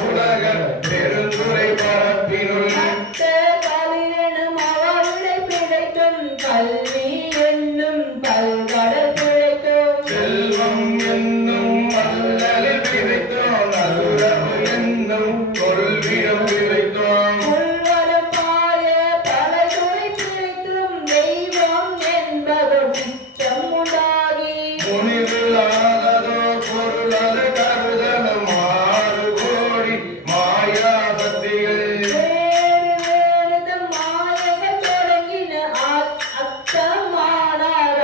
உலக பெருந்துரை பரப்பினுள் அத்த கலிரெனும் அவருடை பிழைக்கும் கல்வி என்னும் பல்கடல் பிழைக்கும் செல்வம் என்னும் அல்லலில் பிழைத்தோம் நல்லுறவு என்னும் கொள்விடம் பிழைத்தோம் உள்வரும் பாய பலதுறை பிழைக்கும் தெய்வம் என்பதும் சித்தம் உண்டாகி முனிவில்லாததோ பொருளது கருதலும் 6 கோடி மாயா சக்திகள் வேறுதம் மாயங்கள் தொடங்கின அத்தமானார்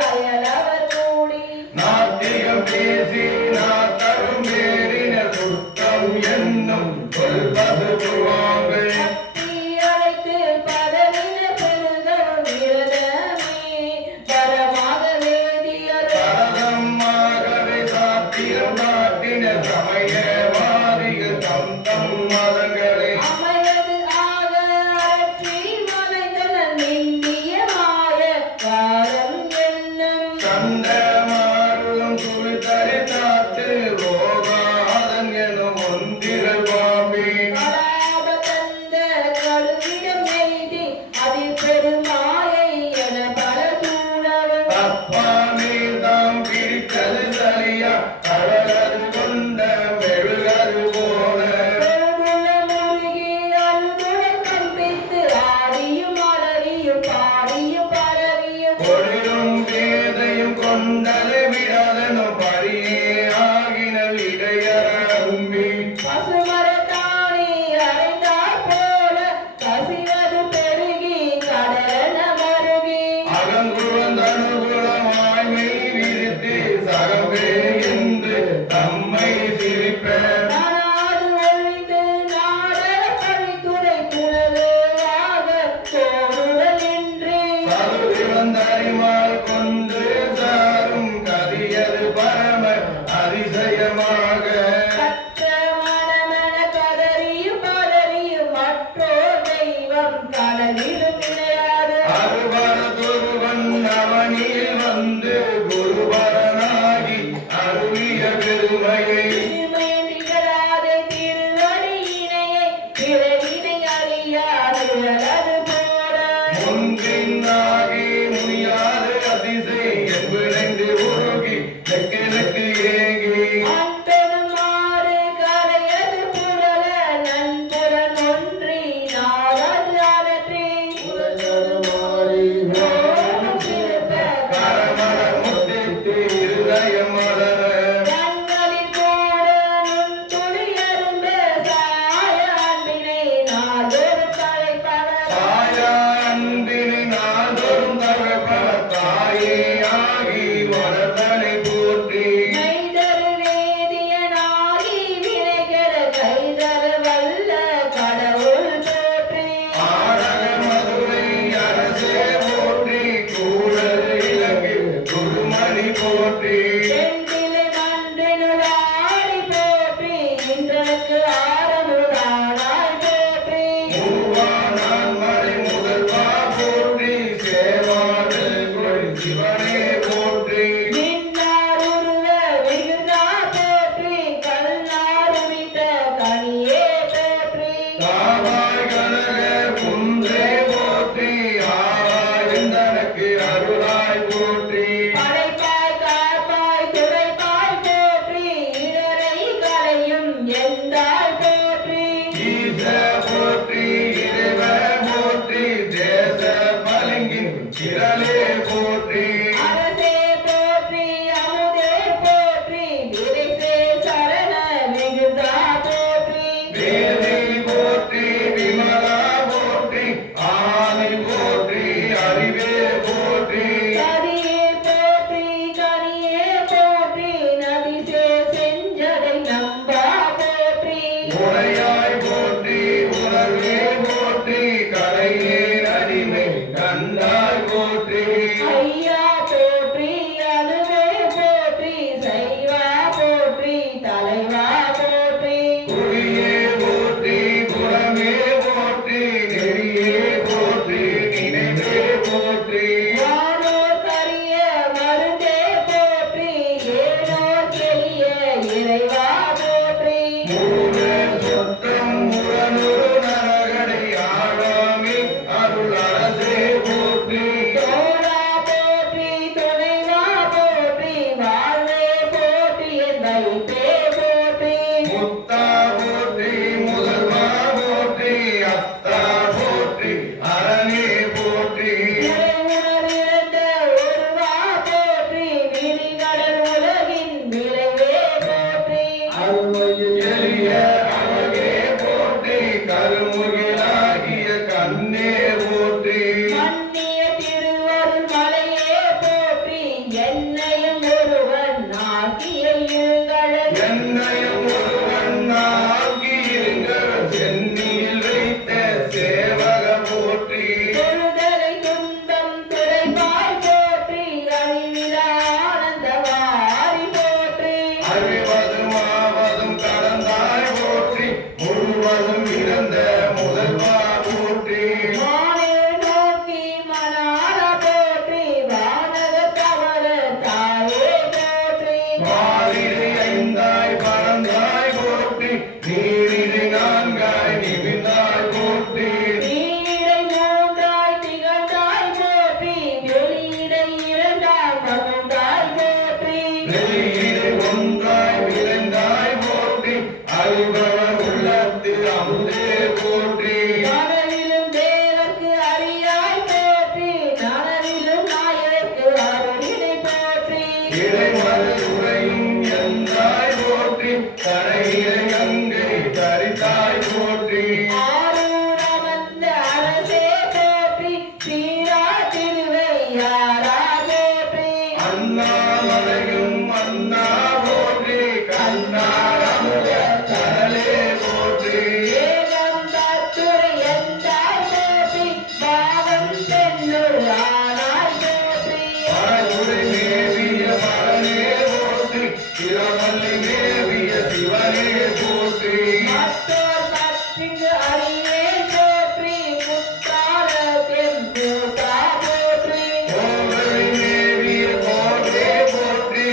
அயலவர் கூடி நாத்தியம் பேசி நாத்தரும் பேரின சுத்தம் என்னும் சொல்வது புவாங்கள் பக்தி அழைத்து பதவின பெருதரும் விரதமே பரமாக வேதியர் பரதமாகவே சாத்திரம் காட்டின சமயவாதிகள் தம் தம் மதங்களை அமையது ஆக அறற்றி மலைந்தன நிந்திய மாய வாரம் என்னும் கண்ட மாறும் சுழித்தறி தாத்து ரோகாதன் எனும் ஒன்றிரல் பாம்பின் கலாப தந்த கடுவிடம் எய்தி அதில் பெருமாயை என பல சூழவும் தப்பாமே தாம் பிடித்தது சரியா தவறது கொண்ட மெழுகது போல பெருமுள்ள முருகி அருகுழல் கற்பித்து ஆடியும் அலறியும் பாடியும் பரவியும் ஒளிரும் வேதையும் கொண்டது விடாதனும் பரியே ஆகினல் இடையற அரும்பி பசுமரத்தாணி அடைந்தாற் போல கசிவது பெருகி கடலென மருகி அகங்குழந்தனுகுலமாய் மெய் விரித்து சகம்பே என்று தம்மை சிரிப்ப நாடாது ஒழிந்து நாடர பழித்துறை புலவேவாக தோடுடன் நின்று சதுரிவந்தரிமால் கொண்டு சாரும் கதியது பரம அதிசயமாக கற்ற மனமென கதறியும் பதறியும் மற்றோர் தெய்வம் கடலிலும் கிடையாது அருவர துருவன் அழிவாய் போற்றி அழிவில ஆனந்தவாரி போற்றி அறிவதும் ஆவதும் கடந்தாய் போற்றி முழுவதும் இறந்த முதல்வா போற்றி மானே நோக்கி மனால போற்றி வானக தவற தாயே போற்றி மாறிடை ஐந்தாய் பறந்தாய் போற்றி நீரிடை நான்காய் நிமிர்ந்தாய் போற்றி நீரை மூன்றாய் திகழ்ந்தாய் போற்றி வெளியிடை இரண்டாய் மகிழ்ந்தாய் போற்றி வெளியிடை ஒன்றாய் விளைந்தாய் போற்றி அறிபவர் உள்ளத்தில் அமுதே போற்றி நனவிலும் தேவர்க்கு அரியாய் போற்றி நனவிலும் நாயர்க்கு அருளினை போற்றி இறைமறை உரையும் எந்தாய் போற்றி தரையிலை அங்கை தரித்தாய் போற்றி ஆரூரமர்ந்த அரசே போற்றி சீரா திருவையாரா போற்றி அண்ணாமலையும் அண்ணா போற்றி கண்ணாரமுத கடலே போற்றி ஏகம் தத்துரை எந்தாய் போற்றி பாவம் தென்னுள் ஆனாய் போற்றி பரகுரை மேவிய பரனே போற்றி சிவமல்லி மேவிய சிவனே போற்றி மத்தோர் பற்றிக்கு அறிவே போற்றி முத்தார தென்பூட்டா போற்றி கோவரை மேவிய கோட்டே போற்றி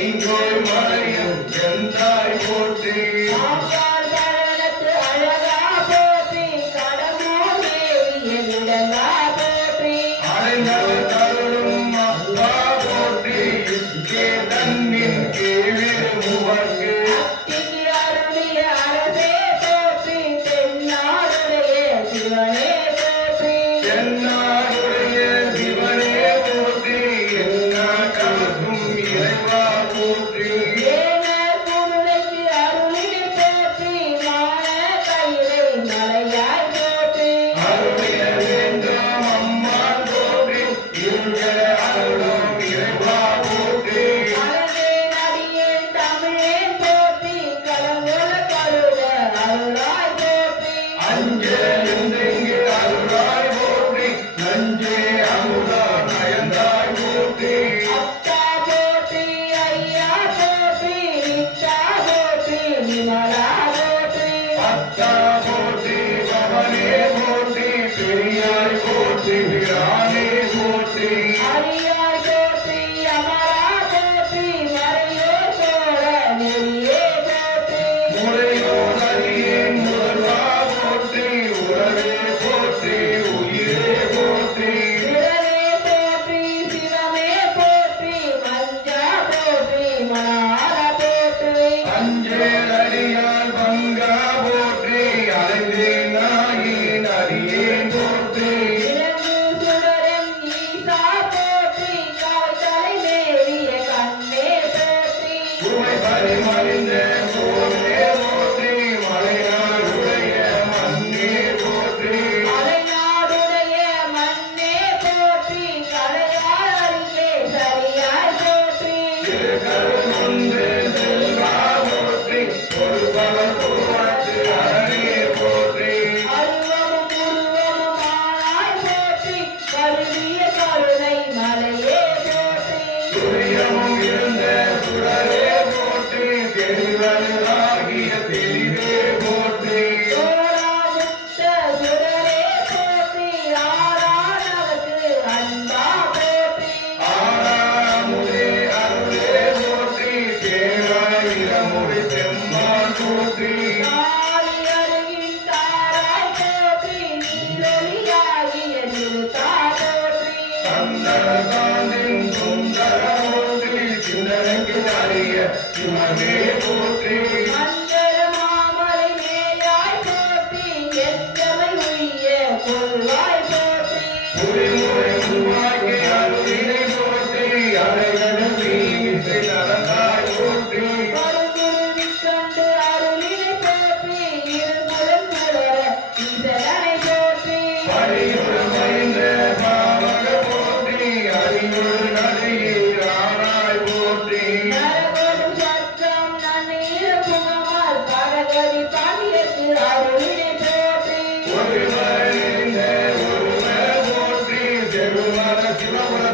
எங்கோய் மலையும் எந்தாய் போற்றி ஆப்பார் பரணத்து அழகா போற்றி கடம்பூர் மேவிய விடங்கா போற்றி அடைந்தவர் தருளும் அப்பா போற்றி இங்கே தன்னின் கீழே மூவர்க்கு அத்திக்கு அருளிய அரசே போற்றி தென்னாடுடைய சிவனே போற்றி என்னாருடைய சிவனே போற்றி எந்நாட்டவர்க்கும் இறைவா போற்றி ஏனர் குருளைக்கு அருளினை போற்றி மான கைலை மலையாய் போற்றி அருளிய வேண்டும் அம்மாள் போற்றி இருள்கள அருளும் இறைவா போற்றி அழகே நடிகேன் தமிழேன் போற்றி கலங்கொல கருட அருளாய் போற்றி அஞ்சல் எந்தெங்கே அருளாய் போற்றி நஞ்சே அமுதா நயந்தாய் போற்றி அத்தா போற்றி ஐயா போற்றி நித்தா போற்றி நிமலா போற்றி அத்தா போற்றி பவனே போற்றி பெரியாய் போற்றி பிரானே போற்றி அரியாய் போற்றி அமரா போற்றி மறையோர் சோழ நெறியே போற்றி முறையோர் அறியேன் முதல்வா போற்றி உறவே போற்றி உயிரே போற்றி சிவனே போற்றி சிவமே போற்றி மஞ்சா போற்றி மணால போற்றி அஞ்சேலடியார் பங்கா போற்றி அடைந்தேன் நாயின் அடியேன் போற்றி இலங்கு சுடரும் ஈசா போற்றி காவல்தலை மேவிய கண்ணே போற்றி உமை பரிமறிந்த போரே போற்றி மலையாருடைய மண்ணே போற்றி மலைநாடுடைய மண்ணே போற்றி கலையார் அருகே சரியாய் போற்றி திருக்கருணொன்று செல்வா போற்றி ஒருபவர் புறத்து அரணே போற்றி அருவமும் உருவமும் ஆனாய் போற்றி கருவிய கருணை மலையே போற்றி துரியமும் இருந்த சுடரே போற்றி தெளிவனாகிய தெளிவே போற்றி சோழாமுத்த சுடரே போற்றி ஆறானவர்க்கு அன்பா போற்றி ஆறாமுதே அருளே போற்றி தேவாயிரமுடி செம்மான் போற்றி தாலி அருகில் தாராய் போற்றி நீரொலியாகிய நிறுத்தா போற்றி சந்தன சாந்தின் சுந்தர போற்றி சிந்தனைக்கு அறிய சிவமே போற்றி மஞ்சள் மாமலை மேயாய் போற்றி எத்தமை உய்ய கொள்வாய் போற்றி புரிமுறை உருவாக்கி அருளினை போற்றி அலைகளும் வீசை நடந்தாய் போற்றி பருகுருவிக் கண்டு அருளினை போற்றி இருபுறம் புலர ஈசனை போற்றி பரியுற மறைந்த பாவக போற்றி அறிவுறு நதியில் ஆனாய் போற்றி நரகொடும் சத்தம் நன்னீர் புகமா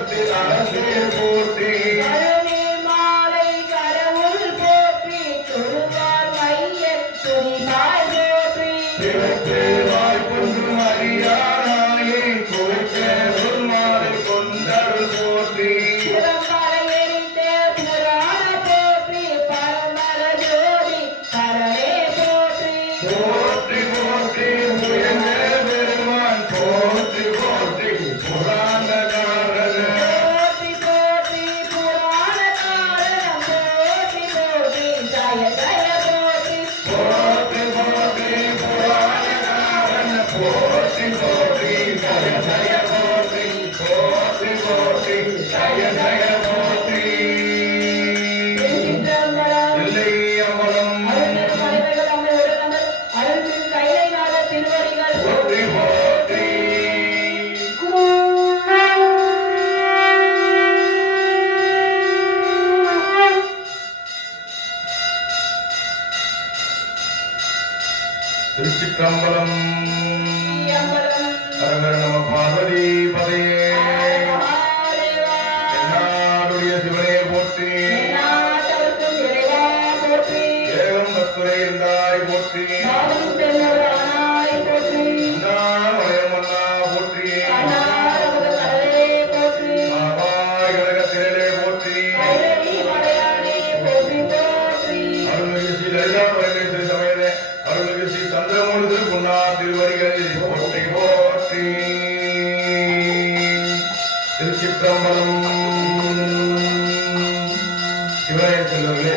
குலத்தில் அரசே போற்றி கருநீர் மாலை கடவுள் போற்றி தொழுவார் மையன் துணிவாய் போற்றி சிவத்தே வாய்ப்பொன்றும் அறியானாயே குவைத்த மாலை கொண்டருள் போற்றி புறம்பலை எரித்த புராண போற்றி பரமர ஜோதி பரமே போற்றி போற்றி போற்றி முயங்க பெருமான் போற்றி போற்றி புராணகாரன் போற்றி போற்றி புராண காரணம் போற்றி போற்றி ஜய ஜய போற்றி போற்றி போற்றி புராணகாரன் போற்றி போற்றி ஜய ஜய போற்றி போற்றி போற்றி ஜய ஜய போற்றி திருச்சிற்றம்பலம். இல்லை அமலம் அருள்மிகு மனிதர்கள் அம்மை உடனமர் அருள்மிகு கைலைநாத திருவடிகள் போற்றி போற்றி திருச்சிற்றம்பலம் அம்பலம். அரகர நம பார்வதி பதையே மகாதேவா. என்னாருடைய சிவனே போற்றி எந்நாட்டவர்க்கும் இறைவா போற்றி. ஏகம் பத்துரை இருந்தாய் போற்றி நாடும் பெண்ணோடு ஆனாய் போற்றி. அண்ணாமலையம் அண்ணா போற்றி அண்ணாரமுத கடலே போற்றி. மாவாய் கனக திரளே போற்றி கைலடி மலையானே போற்றி போற்றி. அருள்மிகு ஸ்ரீ லலிதா பரமேஸ்வரி சமேத அருள்மிகு ஸ்ரீ சந்திரமூர்த்தி திருக்குன்னா திருவடிகள் போற்றி போற்றி திருச்சிற்றம்பலம் சிவராய செல்வர்களே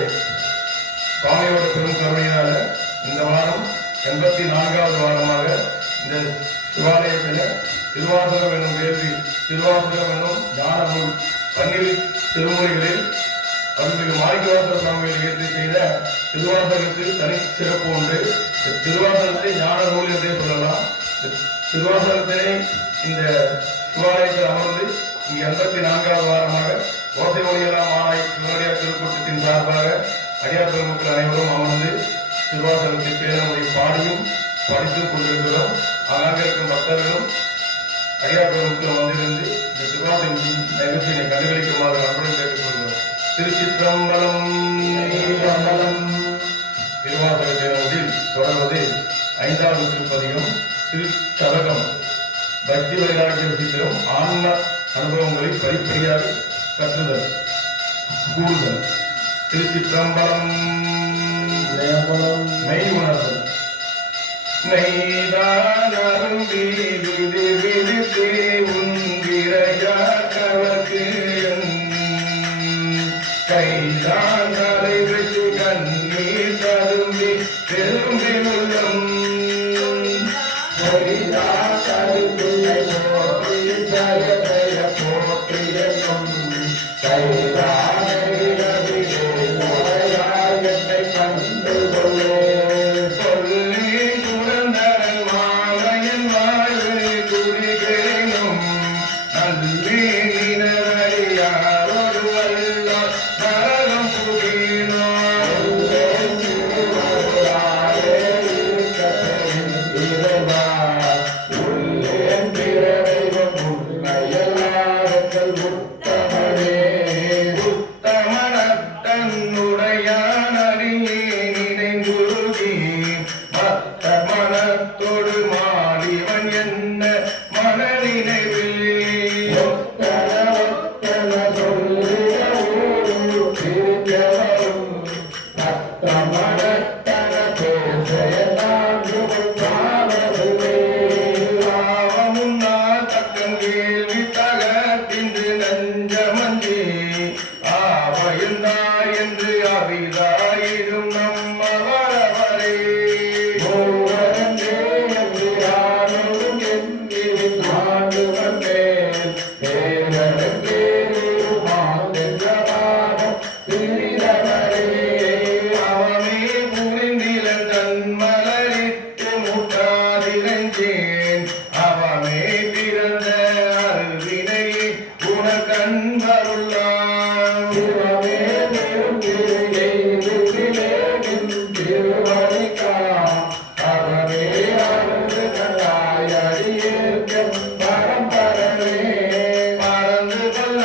சுவாமியோட பெரும் கருணையினால இந்த வாரம் 84வது வாரமாக இந்த சிவாலயத்தில் திருவாசகம் என்னும் வேள்வி திருவாசகம் என்னும் ஞான நூல் 12 திருமுறைகளில் அருள்மிகு மாணிக்கவாசக சுவாமிகள் ஏற்றி செய்த திருவாசகத்தில் தனி சிறப்பு உண்டு. இந்த திருவாசகத்தை ஞான நூல் என்றே சொல்லலாம். இந்த திருவாசகத்தினை இந்த சிவாலயத்தில் அமர்ந்து இங்கு 84வது வாரமாக ஓசை ஒளியெல்லாம் ஆனாய் சிவனடியார் திருக்கூட்டத்தின் சார்பாக அடியார் பெருமக்கள் அனைவரும் அமர்ந்து திருவாசகத்தை பேரமுறை பாடியும் படித்தும் கொண்டிருக்கிறோம். ஆங்காக இருக்கும் பக்தர்களும் அடியார் பெருமக்கள் வந்திருந்து இந்த திருவாசக நிகழ்ச்சியினை கண்டுகளிக்குமாறு அன்புடன் கேட்டுக்கொள்கிறோம். திருச்சிற்றம்பலம் திருவாசக தேனத்தில் தொடர்வது 5வது திருப்பதிகம் திருச்சதகம் பக்தி வைராக்கிய சித்திரம் ஆன்ம அனுபவங்களை படிப்படியாக கற்றுதல் கூடுதல். திருச்சிற்றம்பலம் மெய் உணர்தல் நெய்தானரும் விதி விதித்தே உன்கிறையாக்கவர்க்கு கைதான் தலை விட்டு கண்ணீர் தரும்பி பெரும்பி உள்ளம் சொல்லி குழந்தன் மாலையன் வாழ்வு குறிகேனும் நல்லி நினவடியாரோடு வல்லார் நரகம் புகினோ உத்தமனத்தன்னுடையான் அறியே நினைந்துருகி மத்த மனத்தொடு மாடிவன் என்ன மனநினைவில் பாவமுன்னா தக்கம் கேள்வி தகத்தின்று நஞ்சமஞ்சி ஆவையுந்தாய் என்று அவிதாயிடும் நம்ம வரவரே அவனே புரிந்திலன் தன் மலரிட்டு முட்டாதிரஞ்சேன் அவனே பிறந்த அருவினை உனக்கண்பருள்ளான் பறந்து பல்ல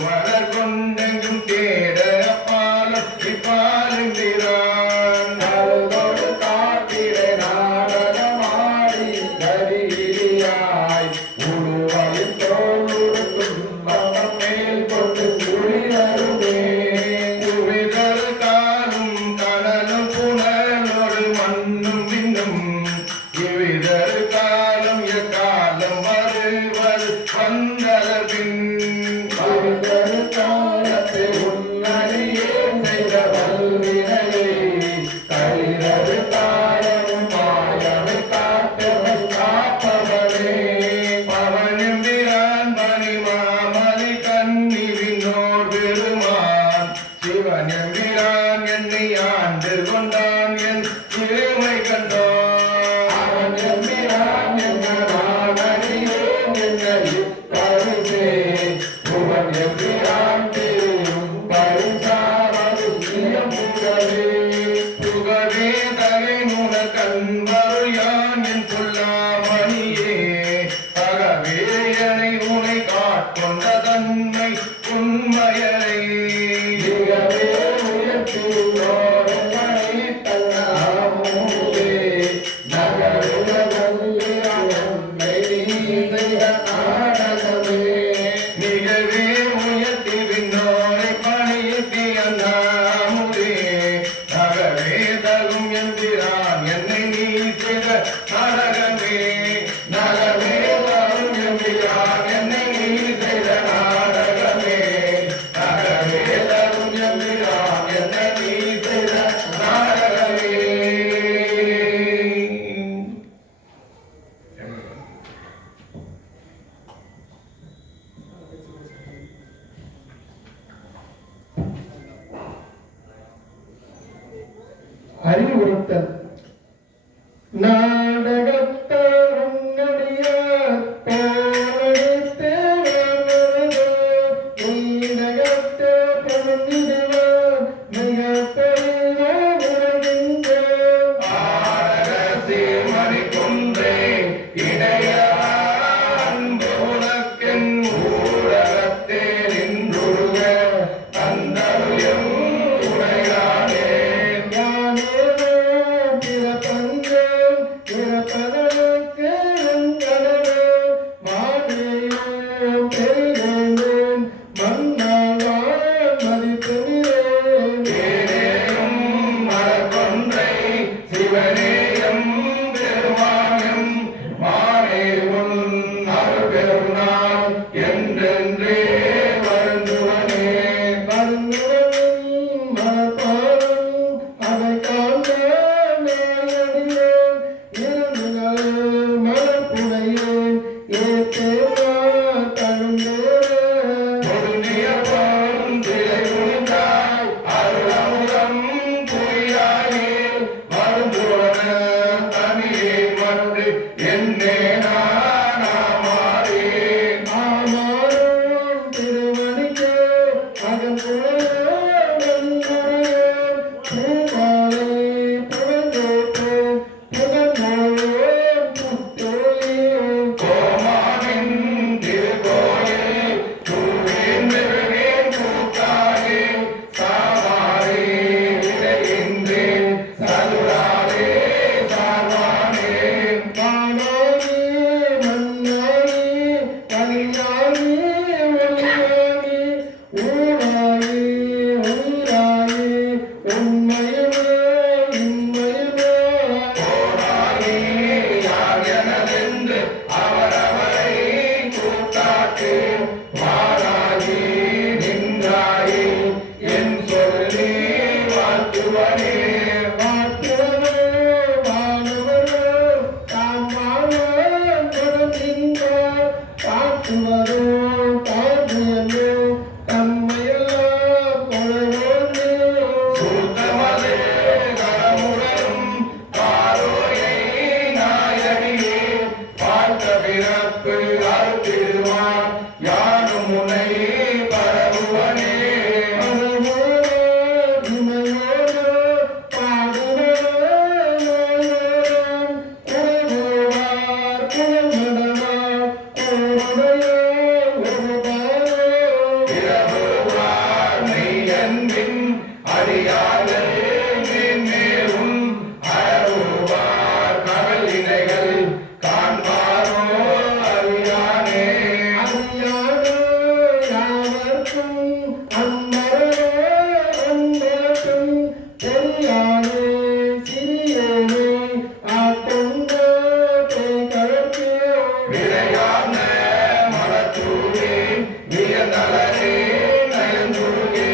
மலர் கொண்டெங்கும் தேட அப்பாலும் இப்பாலுங்கிறான் நாளோடு காட்டிலே நாடகமாடி கரியாய் உழுவாய் தோளுடு துன்பம் மேல் கொண்டு குளிரருமே உவிதல் காலும் கடலும் புனலோடு மண்ணும் விண்ணும் இவ்விதல் காலம் எக்காலம் வருவது வந்தலபின் அவிதரு காலத்தை உன்னடியே செய்த வல்வினையை தளிரது காலமும் மாயமை காத்தவன் காப்பவனே பவனெம்பிரான் மணிமாமணி கண்ணி விண்ணோர் பெருமான் சிவன் எம்பிரான் என்னை ஆண்டு கொண்டான் என் சிறுமை கண்டான் அவன் எம்பிரான் என்ன நாடறியேன் என்ன பரிசே புவன் எம்பிரான் தெரியும் பரிசாவது இயம்புகவே புகவே தலை முன கண்வர் யான் என் கொல்லாமணியே அகவே என்னை உனை காட்கொண்ட தன்மை உண்மையலை மிகவே உயர்த்தியோரை தன்னாமுதே நகருல வல்லிரமை செய்த நாடகமே மிகவே உயர்த்தி விண்ணோரை பணியுத்தி அண்ணாமுதே நகவே தகும் என்கிறான் என்னை நீ செய்த நாடகமே நகவே தகும் என்கிறான் என்னை நீ செய்த நாடகமே நகவே தகும் என்கிறான் என்னை நீ செய்த நாடகமே அறிவுறுத்தல் நாடகத்தார் உன்னடியார் போரடித்தே நீடகத்தே பொருந்திடுவார் மிக பெரிய உலகின்றேன் ஆரசி மணிக்குன்றே இடையான் உனக்கென் ஊரகத்தே நின்றுருக தந்தருயம் உரையானே ஞானேனோ பிறப்பந்தேன் விண்மின் அடியார்கள் மேன்மேலும் அருவார் கடல் இணைகள் காண்பாரோ அறியானே. அறியாதோ யாவர்க்கும் அன்பரோ அன்பர்க்கும் தெரியாதே சிறியோனே ஆட்கொண்டோ பேய்கழற்கே விளையாத மலத்தூவே வியந்தளரே நயந்துருகே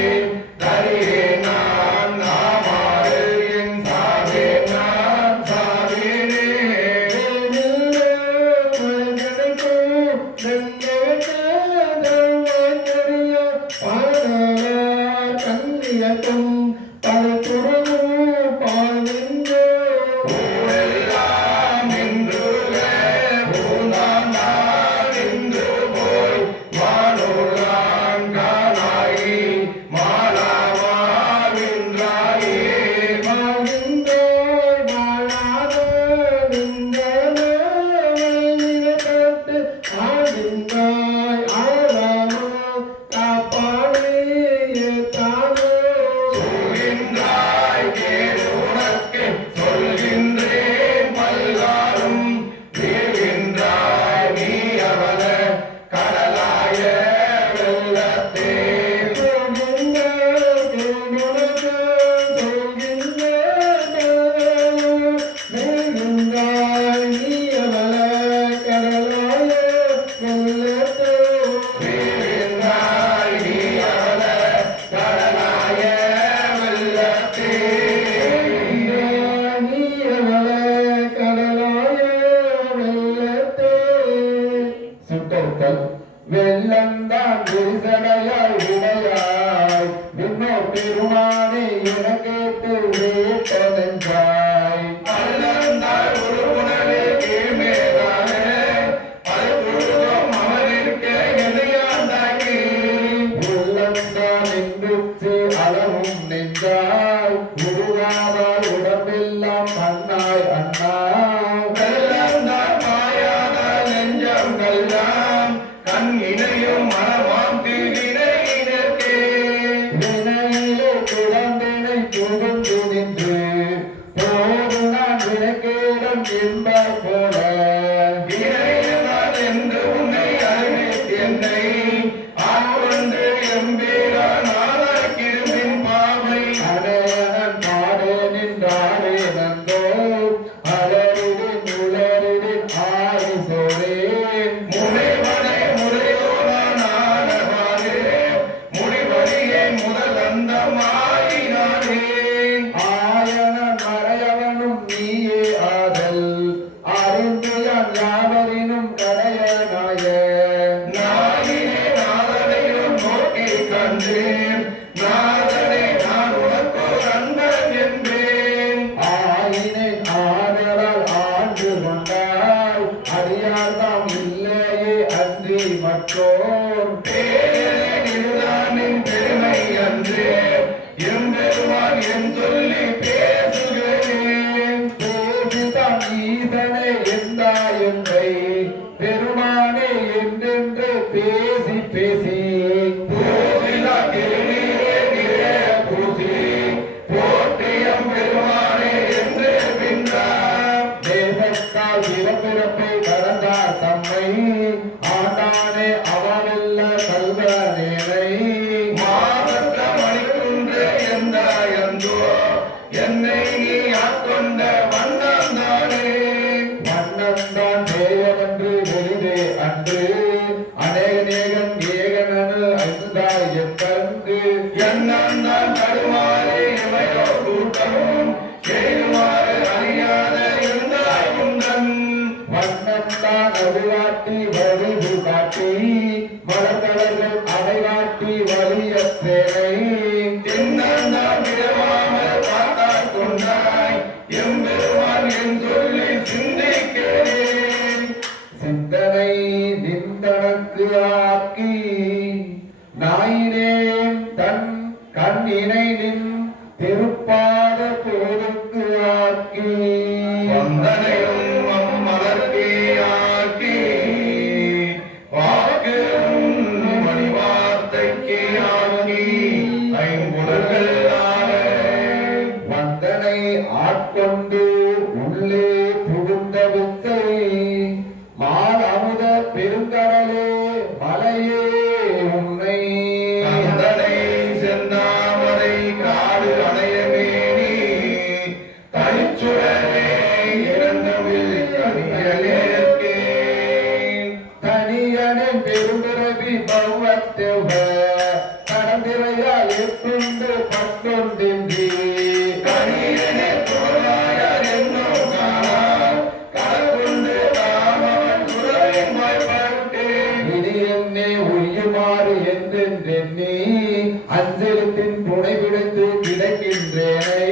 தரியே நான் நாமாறு என் சாவே நான் சாவேனே. ஊரெல்லாம் நின்றுக பூந்தாம் நான் நின்று போய் வானோரான் காணாயி மாலாவாகின்றாயே. சொல்கின்றாய் கேடு உனக்கு சொல்கின்றேன் பல்காலும் வீழ்கின்றாய் நீ அவல கடலாய வெள்ளத்தே. வீழ்கின்றாய் நீ அவல கடலாய வெள்ளத்தே. சுட்டோர்கள் வெள்ளந்தான் விரிசடையாய் உடையாய் விண்ணோர் பெருமானே என கேட்டு வேட்டதென்றாய். அல்லந்தாய் ஒரு உணவே கீழ்மேலானே அல்புழுதும் அவனிற்கே எதையாண்டாக்கி. உள்ளந்தான் என்று அளவும் நெஞ்சாய் உருவாதாய் உடம்பெல்லாம் கண்ணாய் அண்ணா. வெள்ளந்தாய் மாயாத நெஞ்சம் கல்லாம் கண் இணையும் மனமாம் தீவினையினர்க்கே. வினையிலே குழந்தினை புகுந்து நின்று போது நான் வினக்கேடம் என்பார் போல வினையினால் என்று உன்னை அறிவித்து என்னை ஆட்கொண்டு எம்பீரான் ஆளாக்கிருமின் பாவை. அடையனன் பாடே நின்றாரே நந்தோ அலறிடின் உளறிடின் ஆறு சோரேன். முனைவனை முறையோனான் ஆடவாரே முடிவழியே முதல் அந்தமாயினானேன். ஆயனன் மறையவனும் நீயே ஆதல் அறிந்துயான் யாவரினும் கடையனாய. நாயினே நாதனையும் நோக்கிக் கண்டேன் நாதனை நான் உனக்கோர் அன்பன் என்பேன். ஆயினை ஆதலால் ஆண்டு கொண்டாய் அறியாதாம் இல்லையே அன்றி மற்றோர். பேரேன் இதுதானின் பெருமை அன்று எம்பெருமான் என் சொல்லி பேசுகிறேன். பேசிதான் ஈசனே எந்தாய் என்றை பெருமானே என்றென்று பேசி பேசி பூசிலா திருநீரே நிறைய பூசி போற்றியம் பெருமானே என்று பின்றார். தேசத்தால் பிறப்பிறப்பை கடந்தார் தம்மை ஆண்டானே அவனல்ல கல்வனேனை. மாதற்ற மணிக்குன்று எந்தாயந்தோ என்னை நீ ஆட்கொண்ட வண்ணந்தானே. மன்னன்தான் தேவனன்று வெளிதே அன்று அநேகநேகன் ஏகனனு அந்தாய் எப்பந்து. என்னந்தான் தடுமாறி இவையோ கூட்டமும் கேளுமாறு அறியாத இருந்தாய் உந்தன். மன்னன்தான் அடிவாட்டி வலிது காட்டி மலர்கடல்கள் அடைவாட்டி வலிய சேவை. என்னந்தான் விடவாமல் பார்த்தாய் கொண்டாய் எம்பெருமான் என் சொல்லி சிந்திக்கிறேன். சிந்தனை நிந்தனக்கு ஆக்கி நாயினேன் தன் கண்ணினை நின் திருப்பாத போருக்கு ஆக்கி. வந்தனையும் அம்மலர்க்கே ஆக்கி வாக்கு மணி வார்த்தைக்கு ஆக்கி ஐ ஐம்புலன்கள் ஆளே. வந்தனை ஆட்கொண்டு உள்ளே புகுந்த வித்தை மால் அமுத பெருங்கடலே மலையே உன்னை கந்தனை செந்தாமரை காடு அணையமேனி தனிச்சுடரே இறந்தமிழ் கனியலேற்கே. தனியனை பெரும்பிறவி பௌவத்தெவ கடந்திரையால் எட்டுண்டு பட்டொண்டின்றி கனியனே தோழாயார் என்னும் காணார் கடற்கொண்டு தாமவன் சுடரின் வாய்ப்பட்டேன். இனி என்னே உய்யுமாறு என்றென்றெண்ணி அஞ்சலத்தின் துணை பிடித்து கிடக்கின்றேனை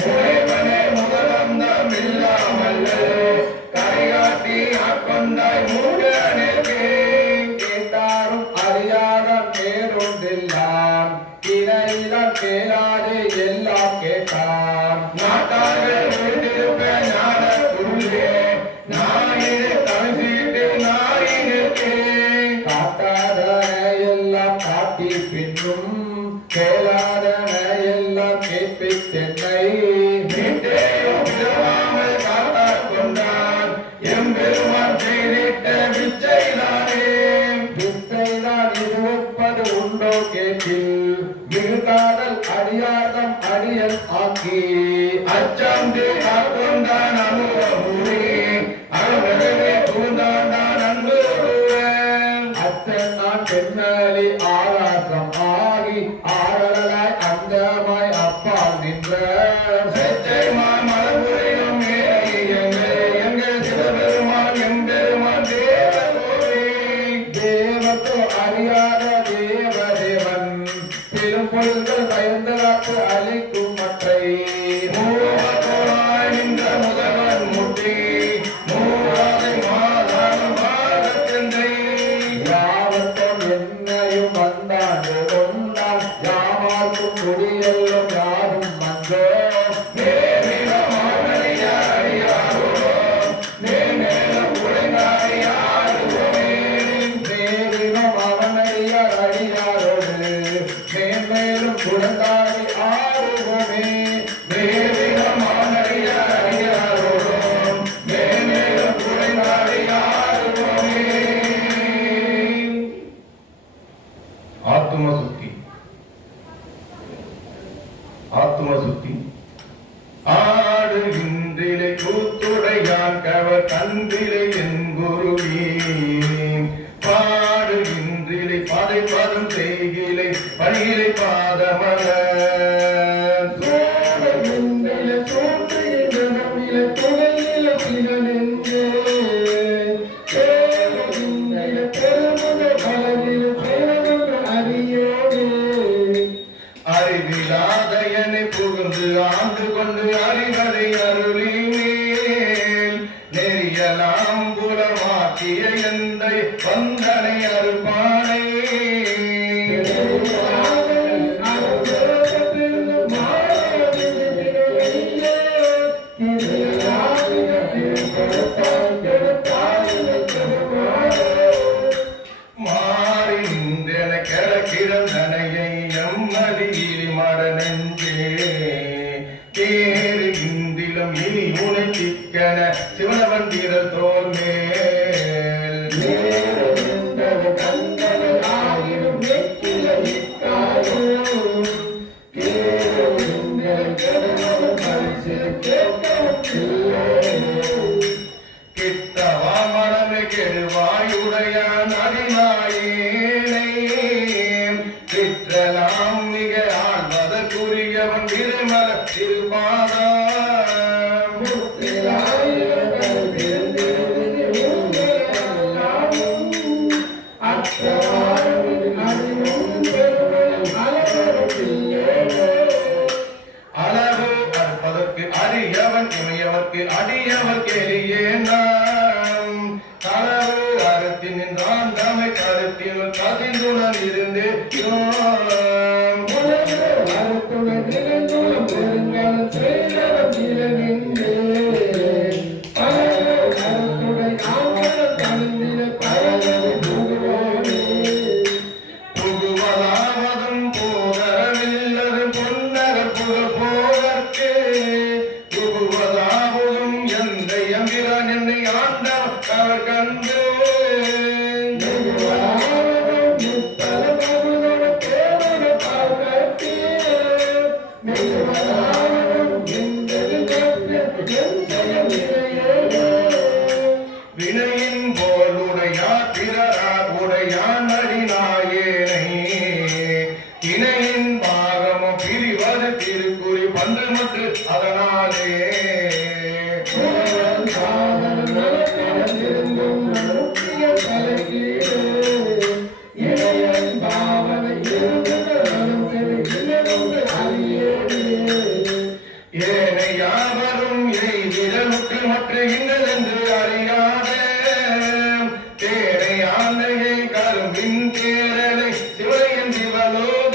முனைவனே முதலந்தம் இல்லாமல் கரையாட்டி ஆட்கொண்டாய் மூடனேற்கே. கேட்டாரும் அறியாதான் பேரொன்றில்லான் இணையிடம் கேளாதே எல்லாம் கேட்டான் நாட்டார்கள் வீட்டிருப்ப ஞான குருவே நாயினே தமிழ்சீட்டு நாயினேற்கே. காட்டாதன எல்லாம் காட்டி பின்னும் கேளாதன எல்லாம் கேட்பித்தென்னை மீட்டேயும் பிறவாமல் காத்தாற் கொண்டான் எம்பெருமான் செய்திட்ட விச்சைதானே. வித்தைதான் இருப்பது உண்டோ கேட்டில் மிகுகாதல் அடியார்தம் அடியல் ஆக்கி அச்சம் கொண்டான் அமுதமூரி அருகவே கூந்தாண்டான் அன்பு அச்சன் நான் பெண்ணலி ஆராசம் ஆகி ஆரலாய் அந்தமாய் அப்பால் நின்ற செச்சை மலபுரியும் எங்கள் சிவபெருமான் எம்பெருமான் தேவகோவே. தேவத்து அறியாத தேவதேவன் பெரும் பொருள்கள் பயந்தலாக்கு அளிக்கும் மற்றை மூவத்தோராய் நின்ற முதல்வன் முட்டி மூவாதை மாதானம் பாதத்தெந்தை. யாவத்தம் என்னையும் வந்தாண்டு கொண்டான் யாமார்க்கும் குடியெல்லும் யாரும் மன்றோ மேவினம் மாமணியார் அடியாரோ மேன்மேலும் உழைந்தாய் யாருவோமே. மேலினம் அவனையார் அடியாரோடு மேன்மேலும் குழந்தாடி ஆறுவோமே மேவினம் மாமணியார் அடியாரோடும் மேன்மேலும் உழைந்தாய் யாருவோமே. ஆத்தும சுத்தி ஆத்தும சுத்தி ஆடுகின்றிலை கூத்துடையான் கவர் கன்றிலை என் குருவே. பாடுகின்றிலை பாதை பாதம் செய்கிலை பணியிலை பாதமல அறிவிலாதயனை புகுந்து ஆண்டு கொண்டு அறிவதை அருளி மேல் நெறியலாம் புலமாக்கிய எந்தை வந்தனை அருப்பானை. மாறி நின்றென கிடக்கிடந்தனையை எம்மதியிலி மட நெஞ்சே தேறு இந்திலும் இனி உனை சிக்கன சிவனவந்திர தோல் மேல் கிட்டவா மனமே கெடுவாயுடையான் அதிநாயேனை கிற்றலாம் மிக ஆழ்வதற்குரியவன் திருமல திருபாதம். அளவு அற்பதற்கு அறியவன் இமையவர்க்கு அடியவர்க்கு எளியே நாம் களவு அறத்தின் நின்றான் தமை கருத்தினுள் கதிந்துடன் இருந்து ஏழையின் பாகமும் பிரிவது திருக்குறி பன்று மற்ற அதனாலே ஏனை யாவரும் விரலுக்கு மற்ற இன்னதென்று அறியாத தேனை ஆண்டையை கரும்பின் தேரலை சிவனையன் சிவலோக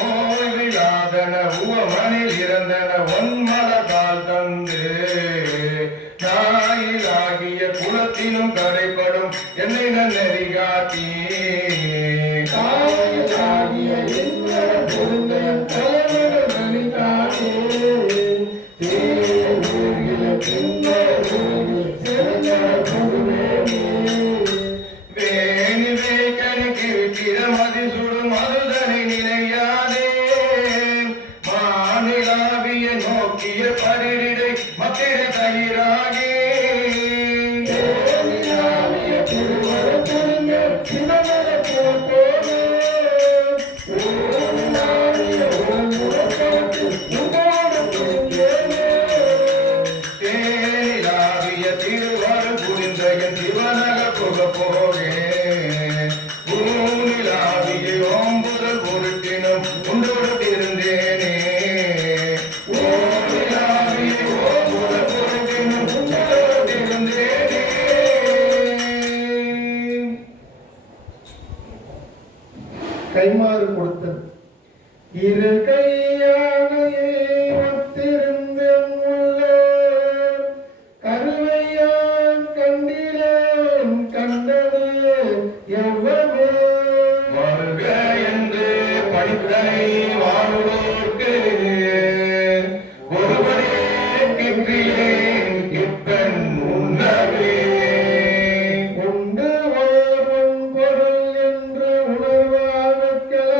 ஓய்விலாதன உவமனில் இறந்தன ஒன்மலத்தால் தந்து நாயிலாகிய குலத்திலும் கரைப்படும் என்னை நன்னெறி காட்டி வேணி வேகனுக்கு வித்திரமதி சுடும் மருதனை நினையாதே மாநிலாவிய நோக்கிய பரிடை மத்திர தயிராகே தேனிலாவிய திருவாரு புரிந்த என் சிவனக புக போகே பூனிலாவிய ஓம்புதல் பொருட்டினும் உண்டோடு திருந்தேனே ஓனிலாவிய ஓம்புதல் பொருட்டினும் உண்டோடு திருந்தேனே. கைமாறு கொடுத்தது இரு கையானையே ஒத்திருந்தேன் உள்ள கருவையான் கண்டிலேன் கண்டது எவ்வளவு வருக என்று படித்தனை வாழ்வோர்க்கு ஒருவனே கிற்றிலேன் கிப்பன் உண்ணவே உண்டு ஓர் பொருள் என்று உணர்வார்க்கலாம்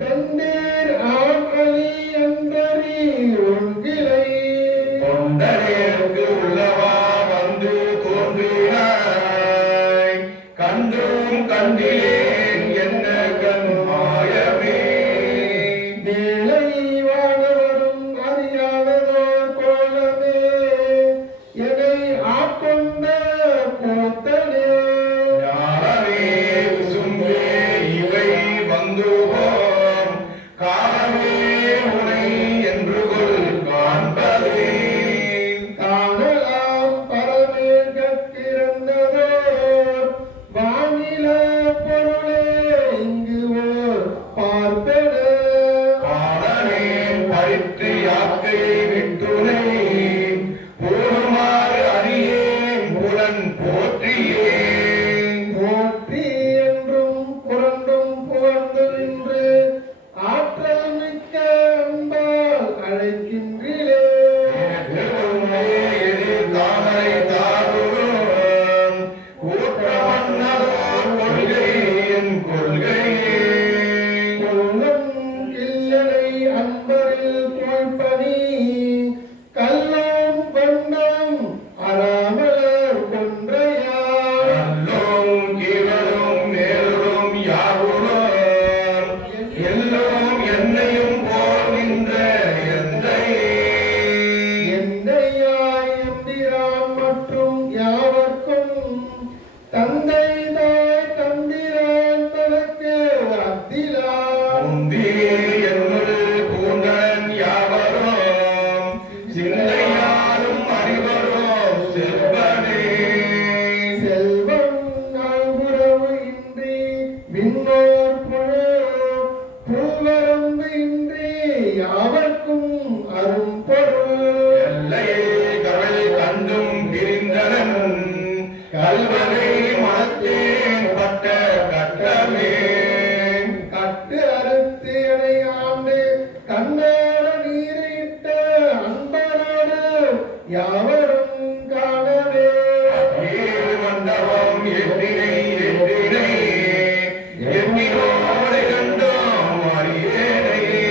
பெண்டீர் ஆற்றலி என்றறி ஒன்கிளை தொண்டனேற்கு உள்ளவா வந்து தோன்றினாய் கண்டும் கண்டிலேன் என்ன கண் மாயமே மேலை வானவரும் அறியாததோ கோலமே என்னை ஆட்கொண்ட போத்தனே ஞானமே விசும்பே இவை வந்துவோம் காலமே உனை என்று கொள் காண்பதே காணலாம் பரமேற்கிறந்ததோ வானில பொருளே இங்கு ஓர் பார்ப்பன பாடனேன் பயிற்று யாக்கையை விட்டுனை போருமாறு அறியேன் புலன் போற்றியேன் போற்றி என்றும் புரண்டும் புகழ்ந்து நின்று ஆற்றல் மிக்க அன்பால் அழைக்கின்றீரே தாமரை தாருரும் ஊற்றமன்னதோர் கொள்கை என் கொள்கையே கொல்லம் கிள்ளனை அன்பரில் தோழ்பனி கல்லம் கொண்டம் அறாமலர் கொன்றையார் நல்லோம் கீழலும் மேலும் யாவுரும் எல்லோரும் என்னையும் போல் நின்ற எந்தையே எந்தையாய் எம்பிரான் மற்றும் யாவர்க்கும் தந்தை தாய் தம்பிரான் தனக்கு அத்திலா உந்தி என்னுள் பூந்தன் யாவரும் சிந்தையாரும் அறிவரும் செல்வனே செல்வம் நாள்புறவு இன்றி விண்ணோர் பூவரம்பு இன்றி யாவர்க்கும் அரும்பொருள் எல்லையை கவல் கண்டும் பிரிந்தனன் கல்வனை மனத்தேன் பட்ட கட்டமே கட்டு அறுத்து எனை ஆண்டு கண்ணார நீரிட்ட அன்பரோடு யாவரும் காணவே ஏழு மண்டபம் எட்டினை எட்டினை எட்டினோடு கண்டோம் அறியேனையே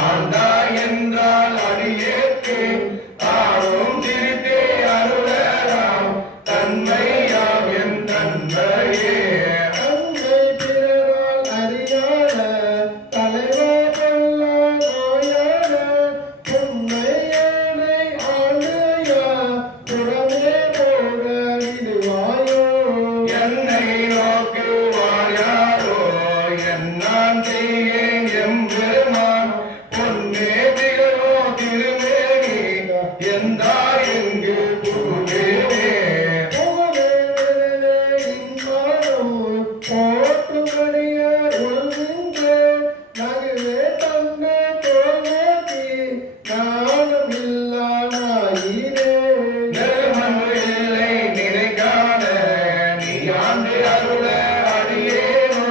ஆண்டாய் என்றால் அடியேற்கு தானும் சிரித்தே அருளலாம் தன்மையாம் என் தன்மையே. அன்னை பிறரால் அறியாத தலைவர் கொல்லா நோயான உண்மையானை ஆணையா புறமே போக விடுவாயோ. என்னை நோக்குவாயாரோ என்னான் செய்யேன் எம்பெருமான் பொன்னே திகழோ திருமேனி எந்தாய் எங்கு புகுவேனே. போகவே விடவே இன்பாரும் போற்றும்படியார் உள்நின்று நகுவே தந்த தோல்நோக்கி நானும் இல்லா நாயினே. நெருமன்று இல்லை நினைக்காத நீ ஆண்டு அருள அடியேனோ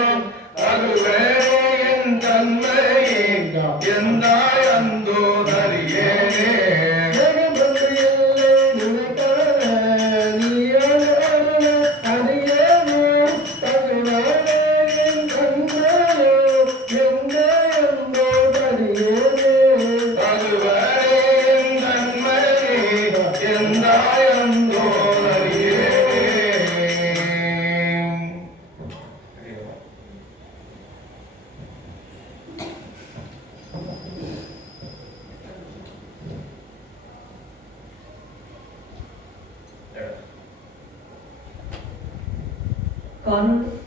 அருளேனே என் தன்மையே எந்தாய் அந்தோ தரியேனே. ஜெகமன்று எல்லை நினைக்காத நீயாண்டு அருள அடியேனோ தகுவானே என் தன்மையோ எந்தையந்தோ தரியேனே. தருவரே என் தன்மையே எந்தாய் அந்தோ தரியேனே.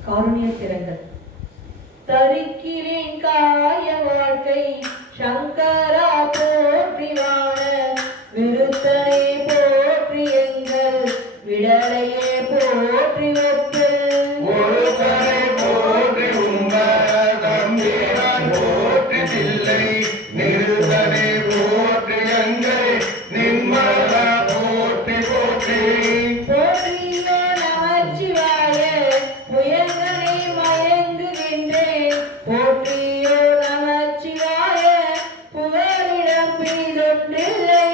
காருண்ய திறங்கள். தரிக்கிலேன் காய வாழ்க்கை சங்கரா போற்றி வாழ விருத்தனை போற்றி எங்கள் விடலையே போற்றி ஒப்பு. ஒரு தரை போற்றி உம்ப தம்பிரான் போற்றி தில்லை நிறுத்தனை போற்றி எங்கள் நின்மலா போற்றி போற்றி. போற்றியோ நமச்சிவாய புயங்கனை மயங்குகின்றேன். போற்றியோ நமச்சிவாய புகலிடம் பிரிதொன்றில்லை.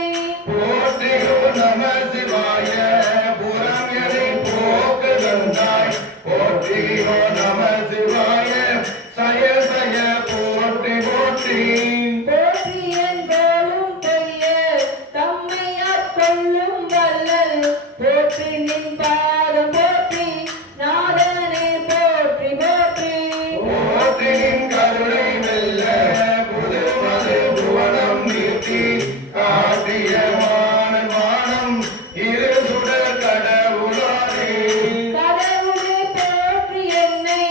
போற்றியோ நம சிவாய புறம் எனை போக்கு தந்தாய். போற்றியோ நம சிவாய சய சய போற்றி போற்றி. போற்றியன் போலும் பொய்யர் தம்மையாற் கொள்ளும் வல்லல். போற்றி நின் பாதம் போற்றி நாதனே போற்றி போற்றி. போற்றின் கருணை வெல்ல புதுமது புவனம் நீர்த்தி காட்டிய வானம் இரு சுடர் கடவுளாரே. கடவுளே போற்றி என்னை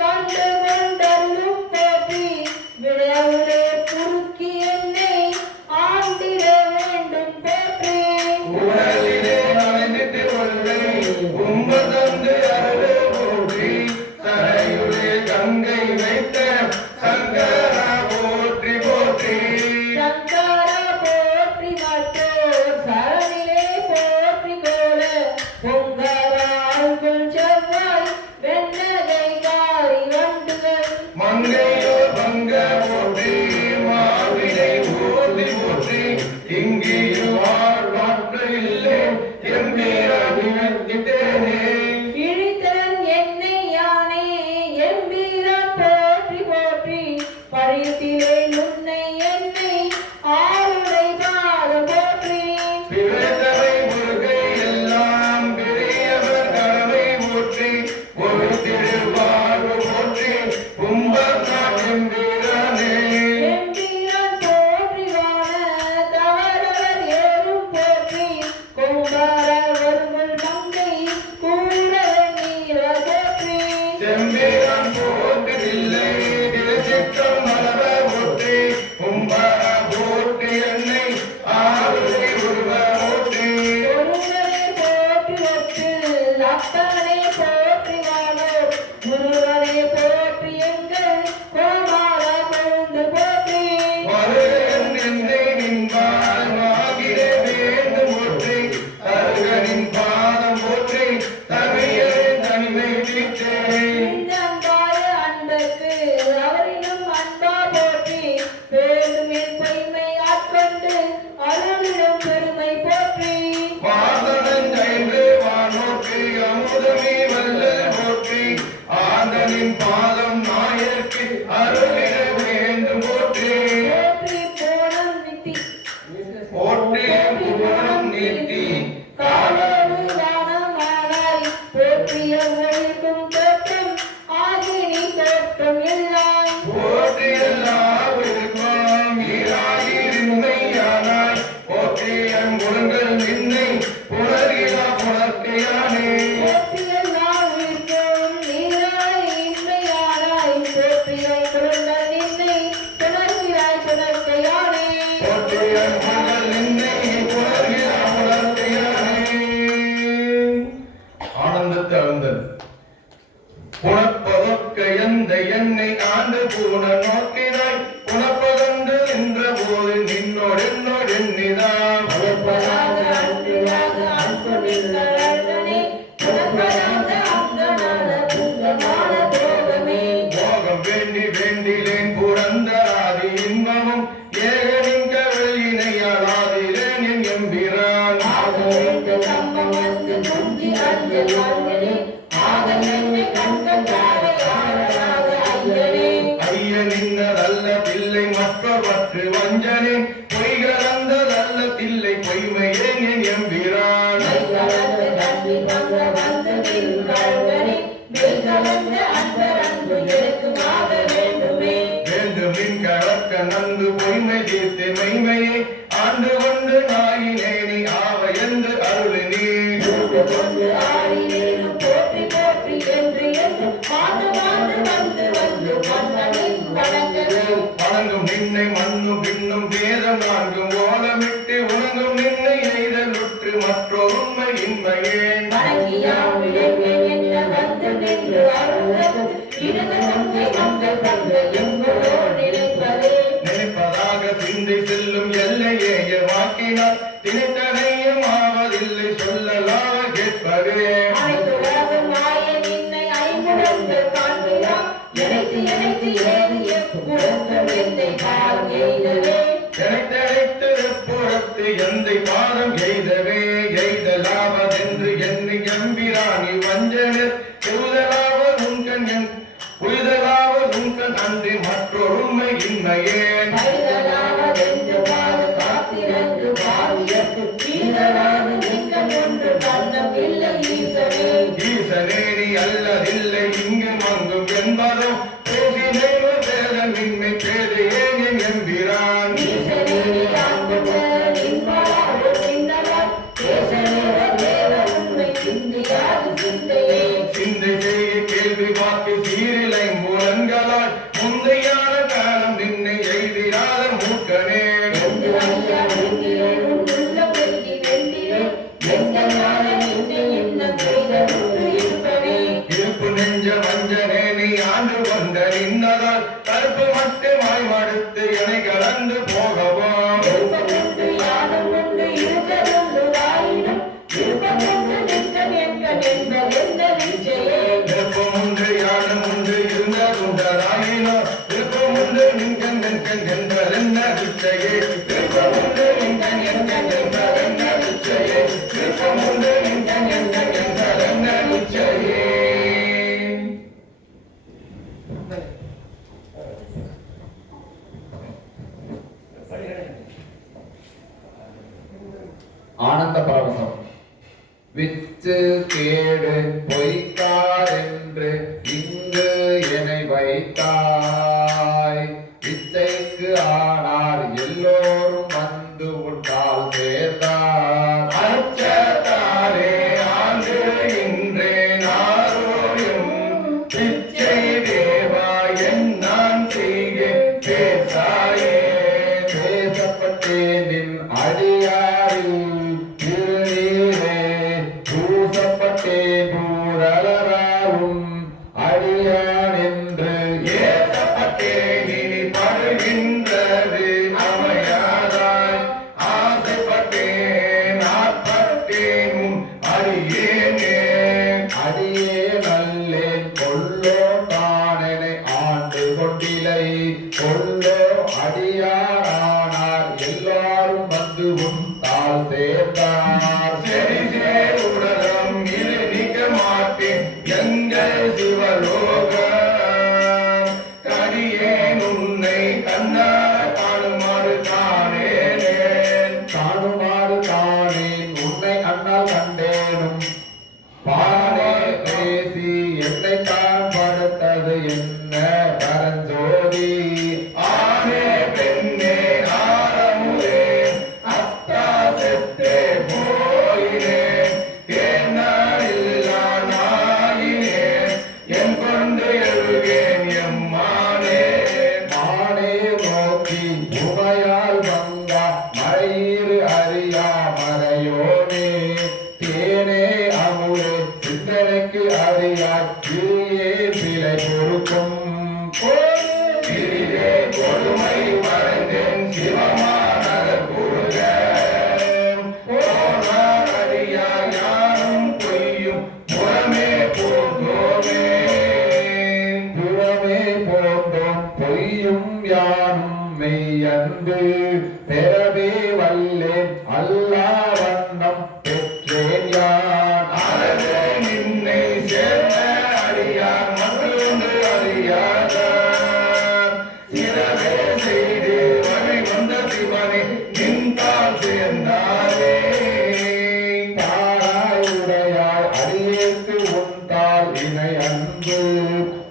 கண்டு கொண்டருளும் போற்றி. விடவுளே குறுக்கி என்னை ஆண்டிட வேண்டும் போற்றி. உடலிலே நனைந்திட்டு கொள்ளை உம்பதந்து அருளே போற்றி. தரையுளே கங்கை வைத்த சங்கரா போற்றி போற்றி. சங்கரா போற்றி மற்றோர் சரணிலே போற்றி கோல. பொங்கவாழ்குள் செவ்வாய் வெண்ணகை காரி வண்டுகள். மங்கையோர் பங்க போற்றி மாவினை புலர்க்கையானே போற்றியன் புகழ் நின்னை புலர்கிறான் புலர்க்கையானே. ஆனந்தத்தை அழுந்தது புணப்பதொக்க எந்த என்னை ஆண்டு பூன நோக்கினாய் புணப்பதன்று நின்ற போது நின்னோடு என்னோடு எண்ணிதான் புலப்பதாக அன்பிலாக அன்பு நீங்கள் அழகனே புலப்பதாக அங்கனான புங்கமான போகமே போகம் வேண்டி வேண்டிலேன் புரந்தராதி இன்பமும் ஏகனின் கவலினையாளாதிலேன் என் எம்பிரான் ஆக வேண்டு கம்பம் வந்து குஞ்சி அஞ்சல் வாழ்களே ஆக என்னை கண்கள் தாரை ஆழமாக ஐயனே ஐயன் இன்னதல்ல பிள்ளை மற்றவற்று வஞ்சனே பொய்கலந்ததல்ல தில்லை பொய்மையே என் எம்பிரான் மெய்கலந்து நன்றி வந்த வந்து நின் கண்களே மெய்கலந்து அன்பர் அன்பு எனக்குமாக வேண்டுமே வேண்டுமின் கலக்க நன்கு பொய்மை தீர்த்து மெய்மையை ஆண்டு கொண்டு நாயினேனி ஆவ என்று அருளினே கூட்டு கொண்டு ஆடினேனும் போற்றி போற்றி என்று என்று மாண்டு மாண்டு வந்து வந்து மன்னனின் வணங்கவே வணங்கும் நின்னை மண்ணும் பின்னும் வேதம் நான்கும் ஓலமிட்டு உணங்கும் நின்னை எய்தலுற்று மற்றொரு உண்மை இன்மையே வணங்கியாம் விளைவேன் என்ன வந்து நின்று அருள்வது இடது நன்மை மங்கள் தந்து எங்கோ நினைப்பதே நினைப்பதாக சிந்தை செல்லும் எல்லையே வாக்கினார் திணைத்தனையும் ஆவதில்லை சொல்லலாக கேட்பதே அனைத்துலக மாய நின்னை ஐம்புலந்து காண்கிறா நினைத்து நினைத்து ஏது எப்புறத்தும் என்னை பார் எய்தவே நினைத்தழைத்து புறத்து எந்தை பாதம் எய்தவே எய்தலாவதென்று என்னை எம்பிராணி வஞ்சனர் உய்தலாவதுங்கன் அன்றி மற்றொருமை இன்மையே கைதலாவதென்று பாது காத்திரந்து பாவியத்து கீழலாது நீங்கள் ஒன்று கண்ணம் இல்லை ஈசனே ஈசனேனி அல்லதில்லை இங்கும் அங்கும் என்பதோ பேசினைவ வேதமின்மை பேதையே என் எம்பிரான் ஈசனே அன்பு நின்பாடு சின்னவர் தேசநேர தேவ உண்மை சிந்தியாது சிந்தையே சிந்தை செய்ய கேள்வி வாக்கு சீரிலை மூலங்களால் முந்தையான காலம் நின்னை எய்திராத மூக்கனே என்று ஐயா வெந்திலேனும் உள்ள வெந்தி வெந்திலே எங்களான நின்னை இன்னம் செய்தலுண்டு இருப்பனே இருப்பு நெஞ்ச வஞ்சனே நீ ஆண்டு கொண்ட நின்னதால் கருப்பு மட்டுமாய் மடுத்து எனை கலந்து போகவும் விருப்பமுண்டு யானும் உண்டு இருக்கதுண்டு வாயினும் விருப்பமுண்டு நிற்கம் என்கண் என்பதெந்த நிச்சயே விருப்பம் உண்டு யானும் உண்டு இருந்ததுண்டராயினோ விருப்பம் உண்டு நின்கண் நின்கண் என்பதென்ன விச்சையே விருப்பம் உண்டு நின்கண் நின்கண் என்பதென்ன விச்சையே விருப்பம் உண்டு நின்கண் நின்கண் என்பதென்ன விச்சையே. ஆனந்த பரவசம் வித்து கேடு பொய்க்கார் என்று இங்கு என்னை வைத்தாய் வித்தைக்கு ஆனால் எல்லோரும் வந்து உண்டால் சேர்ந்தார் அச்சத்தாலே ஆண்டு இன்றே நாரோயும் பிச்சை தேவா என் நான் செய்கேன் பேசாயே பேசப்பட்டேன் நின் அடியாரில் திருநீரே பூசப்பட்டேன் பூரலராவும் அடியான் என்று ஏசப்பட்டேன் இனி படுகின்றது அமையாதாய் ஆசைப்பட்டேன் ஆட்பட்டேன் உன் அடியேனே அடியே நல்லேன் கொல்லோ தானெனை ஆண்டு கொண்டிலை கொல்லோ அடியாரானார் எல்லாரும் வந்து உன் தாள் சேர்ந்தார் செறிதே உலகம் இது நிற்க மாட்டேன் எங்கள் சிவலோகம் கடியேன் உன்னை கண்ணார் காணுமாறு காணேனேன் காணுமாறு காணேன் உன்னை அண்ணால் கண்டேனும் பானே பேசி என்னை தான் படுத்தது என்ன பரஞ்சோதி ஆனே பெண்ணே ஆரமுதே அத்தா செத்தே போ அன்பு பெறவே வல்லேன் அல்லா வண்ணம் பெற்றேன் யான் அறவே நின்னை சேர்ந்த அடியார் மற்றொன்று அறியாதார் இரவே செய்து வழி வந்த சிவனை நின்றால் சேர்ந்தாரே தாராயுடையாய் அடியேற்கு உண்டால் இணை அன்பு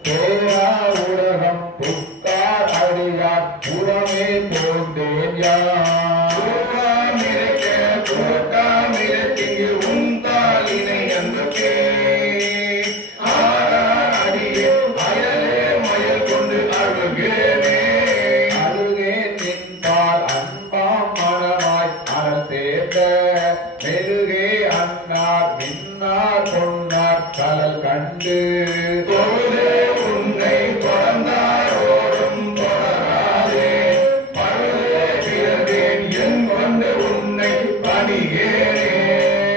பேரா உலகம் புத்தார் அடியார் புறமே தோன்றேன் யான் கூறாமிருக்க கூட்டாமிருக்கிங்கு உந்தாலினை அன்புக்கே ஆறார் அடியே அயலே மயல் கொண்டு அழுகேனே அருகேன் நின்பால் அன்பாம் மனமாய் அரண் சேர்ந்த மெருகே அன்னார் மின்னார் பொன்னார் கலல் கண்டு தொழுதே உன்னை தொடர்ந்தாரோடும் தொடராதே பழுதே பிறந்தேன் என் கொண்டு உன்னை பணியேனே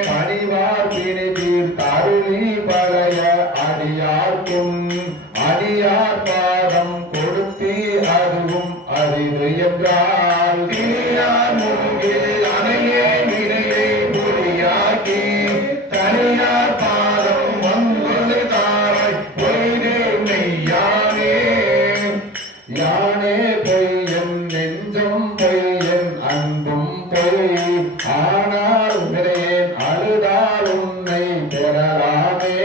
பணிவார் பிரிதீர் தருளி பழைய அடியார்க்கும் அடியார் பாதம் கொடுத்தே அதுவும் அரிது என்றால் திணியார் மூங்கில் அணையே வினையை பொறியாக்கி தனியார் பாதம் வந்தொரு தாராய் பொய்தே மெய்யானே யானே பொய்யன் நெஞ்சம் பொய்யன் அன்பும் பொய் ஆனால் உங்களேன் அழுதால் உன்னை பெறலாமே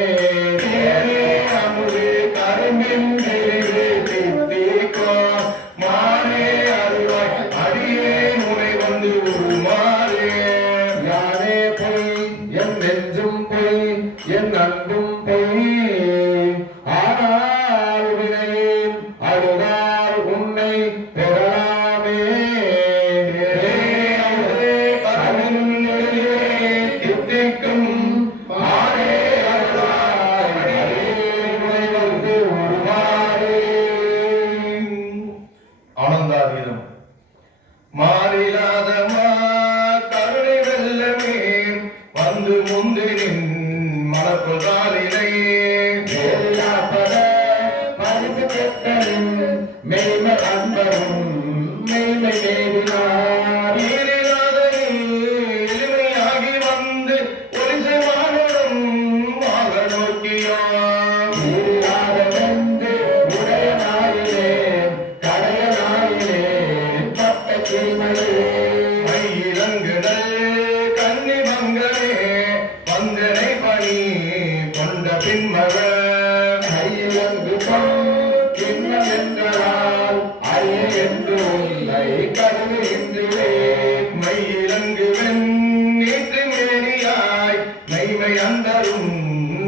தேனே அமுது கரும்பின் விளைவு தித்திக்கோ மானே அருளாய் அடியே முனை வந்து உருமாறே யானே பொய் என் நெஞ்சும் பொய் என் அன்பும் பொய் ஆனால் வினையேன் அழுதால் உன்னை பெறலாமே தித்திக்கும் மானே அருளாய் உன்னை வந்து உருவாரே ஆனந்தாதீதம் மாறிலாத கருணை வெல்லமே வந்து முந்து நின் மனப்புதாலினை வேறில்லாப்பத பரிசு பெற்றலின் மெய்மை அன்பரும் மெய்மை மேவினார் ஈரிலாத எளிமையாகி வந்து ஒளிசை வாழும் மாக நோக்கியான் இல்லாதவென்று உடையனாயிலே கடையனாயிலே பட்ட கீழ்மையே மையிலங்குதல் கன்னி மங்களே பங்கனை பணி கொண்ட பின்மகள் கையிலங்கு கிண்ணம் என்றால் அரிய என்று உன்னை கருதுகின்றே மையிலங்கு நீற்று மேனியாய் மெய்மை அந்தரும்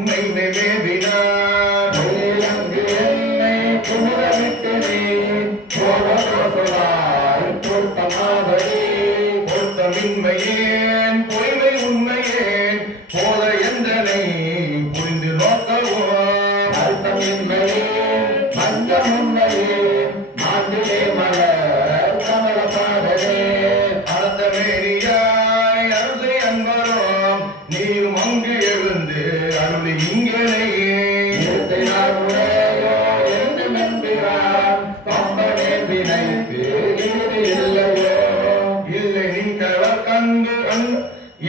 மெய்மை மேவினார் கையிலங்கு என்னை குமுறவிட்டு நீ போவதோசலாய் பொருத்தமாவதே பொருத்தமின்மையேன் பொய்மை உண்மையேன் போத எந்தனை புரிந்து நோக்கவோ அர்த்தமின்மையே மஞ்சமுன்மையே மாண்டிலே மலர் கமல பாடலே அர்த்தமேரியாய் அருளை அன்பரோம் நீயும் அங்கு எழுந்து அருளி இங்கனையே இருத்தினாருடையோ என்று நம்புகிறான் பம்பனே வினைக்கு இறுதி இல்லையோ இல்லை நின் கவர் கண்டு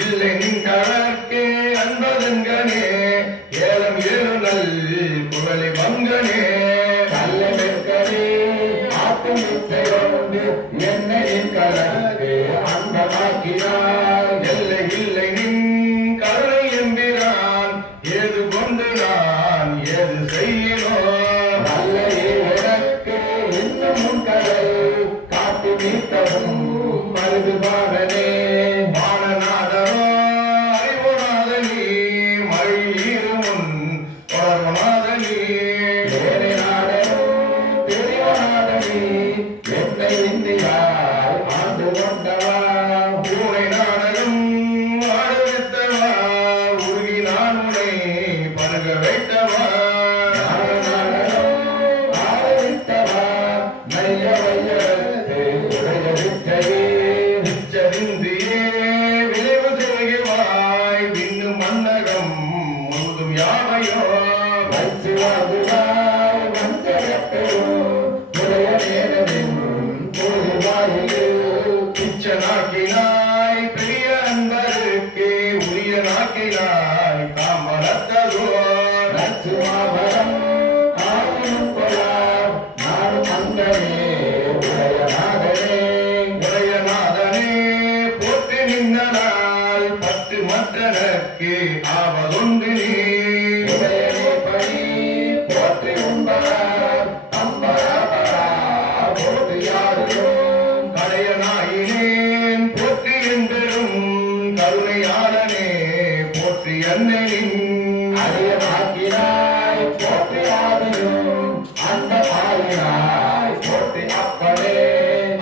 இல்லை நின் கவர்க்கே அன்பதங்கனே ஏலம் ஏழுநல் குரலி மங்கனே நல்ல மெற்கவே ஆத்துமிச்சையோடு என்னை கலந்து அந்தமாக்கினார் எல்லை இல்லை நின் கருணை எம்பிரான் ஏது கொண்டு நான் ஏது செய்யினோ நல்லையே எனக்கு இன்னும் கடல் காத்து மீட்டவும் மருதுபாடனே மானநாதனோ அறிவுநாதனி மழையீருமுன் தொடர்வநாதனி வேறு நாடனும் தெரியவனாதனி என்னை இந்தியால் ஆண்டு கொண்டவா பூனை நாடகம் ஆடுவித்தவா உருகி நான் உனை பருக வைத்தவா நாடனும் ஆரம்பித்தவா மைய வையத்து உடைய வித்தையே நிச்சதிந்தியே விளைவு செய்வாய் விண்ணு மன்னகம் முழுதும் யாவையோ வைச்சுவாதுவாய் வந்தரப்பெரும் உடைய நேரமின் பொழுதுவாயிலே நாக்கினாய் பெரிய அன்பருக்கு உரிய நாக்கினாய் தாமரத்ததோ நச்சுமாபரம் ஆயினும் கொள்ளார் நாடும் அந்தனே உடையநாதனே உடையநாதனே போற்றி நின்றனால் பத்து மற்றனக்கு ஆவதொன்று நீ உடையனே பணி போற்றி உண்பார் அம்பரபரா போற்றியாரும் கடையனாயினேன் போற்றி என்பெரும் கருணையாளனே போற்றி அன்னையின் அரியனாக்கினாய் போற்றி ஆதியும் அந்த ஆயினாய் போற்றி அப்பனே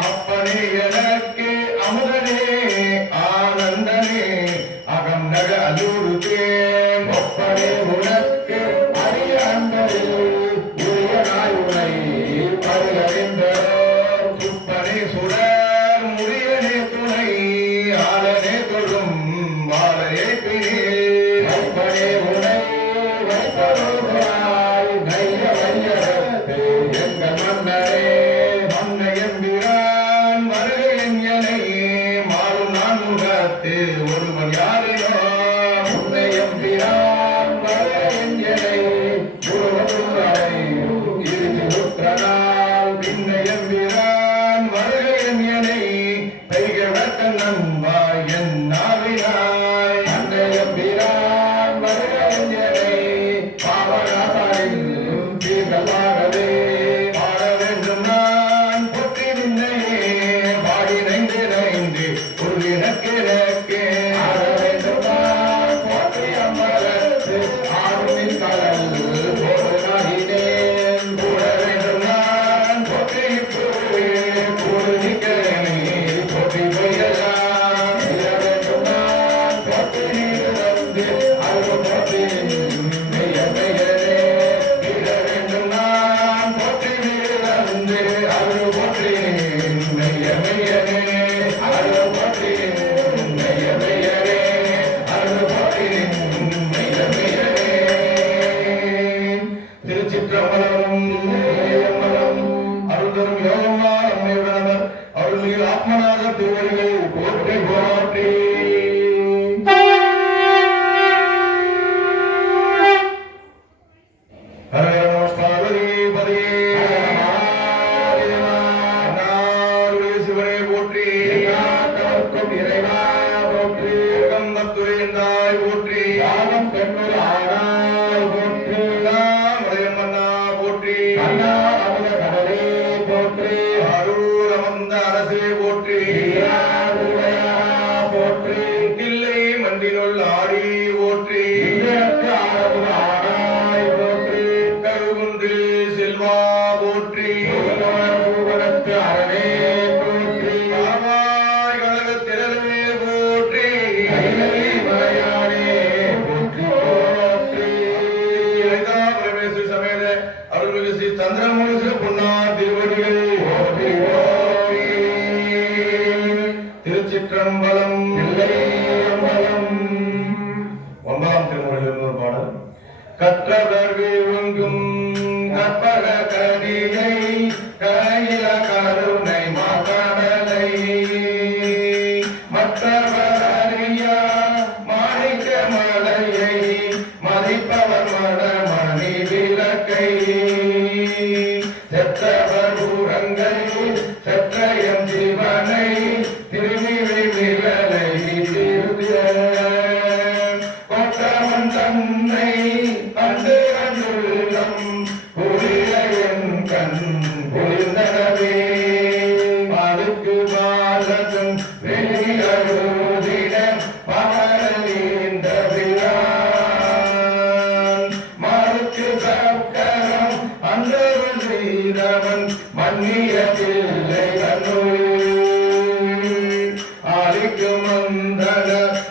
அப்பனே எனக்கு அமுதனே ஆனந்தனே அகம் நக அலூருத்தேன் ஒப்பனே உனக்கு அரிய அன்பரில் உரிய நாயுனை பருகறிந்தோர் துப்பனே சுடர் முடியனே துணை ஆளனே தொழும் வாழையை பிணே வைப்பனே உனை வைப்பரோராய் நைய வையகத்து எங்கள் மன்னரே மன்னையம்பிரான் வருகையன் எனை மாறும் நான் முகத்து ஒருவன் யாரையோ உன்னையம் பிரான் வரஎன்யனை உருவதுரை இறுதி உற்றனால் பின்னையம்பிரான் வருகையன் எனை பெய்க வழக்கன் நம்பாய் என் நாவினாய் அன்னையம் பிரான் வரஎன்யனை பாவனாசாரின் தீர்க்கமாகவே பாட வேண்டும் நான் பொற்றி நின்னையே பாடி நைந்து நைந்து உருவினக்கிழக்கே ஆட வேண்டுமான் போற்றி அமரத்து ஆளுமின் கடல் போடுனாயினேன் கூட வேண்டும் நான் பொற்றி இப்போது கூடு நிற்கிறேனே பொற்றி பொய்யலாம் இட வேண்டுமான் போற்றி நீர் வந்து அருள் போற்றி மெய்ய மெய்யனே இட வேண்டும் நான் பொற்றி வந்து அருள் பொற்றி மெய்ய மெய்யனே அருள் போற்றி மெய்ய மெய்யனே அருள் பொற்றி மெய்ய மெய்யனே திருச்சிற்றம்பலம் அருள் தரும் யோகமா நம்மையுடனவர் அருள்மிகு ஆத்மநாத திருவடிகள் போற்றி போற்றி ஹர நம பார்வதி பதியே நாடுடைய சிவனை போற்றி நாட்டவர்க்கும் இறைவா போற்றி கம்பத்துறையந்தாய் போற்றி யாகம் பெண்ணுள் ஆனாய் போற்றி உதயம் மன்னா போற்றி அண்ணா அமுத கடலே போற்றி அரூர் அமர்ந்த அரசே போற்றி திருவையாரா போற்றி இல்லை மண்டினுள் ஆடி போற்றி இதற்கு ஆரவு ஆனாய் போற்றி கருகுன்றில் செல்வா போற்றி பூவனத்து அரணே போற்றி காவாய் கழகத் திரளே போற்றி கைலை மலையானே போற்றி போற்றி லலிதா பரமேஸ்வரி சமேத அருள்மிகு ஸ்ரீ சந்திரமூர்த்தி பொன்னார் திருவடிகள் போற்றி போற்றி திருச்சிற்றம்பலம் தில்லையம்பலம் ஒன்பதாம் திருமுறையில் ஒரு பாடல் கற்றவர் வீழ்ங்கும் கற்பக கடிகை கையில கருணை மாகடலை மற்றவர் அறியா மாணிக்க மலையை மதிப்பவர் மணி விளக்கை செத்தவர் ஊரங்கள் செற்றையம் சிவனை திருமிழை நிழலை திருத்த கொற்றவன் தன்னை கண்டு கண்டுள்ளம் புரியன் கண் புரிந்தனவே பாலுக்கு பாலதும் வெளியழுதிட பகலிந்த பிரான் மாலுக்கு சக்கரம் அன்றவன் செய்தவன் மன்னிய பிள்ளை கண்ணுள் ஆலிக்கு மந்தன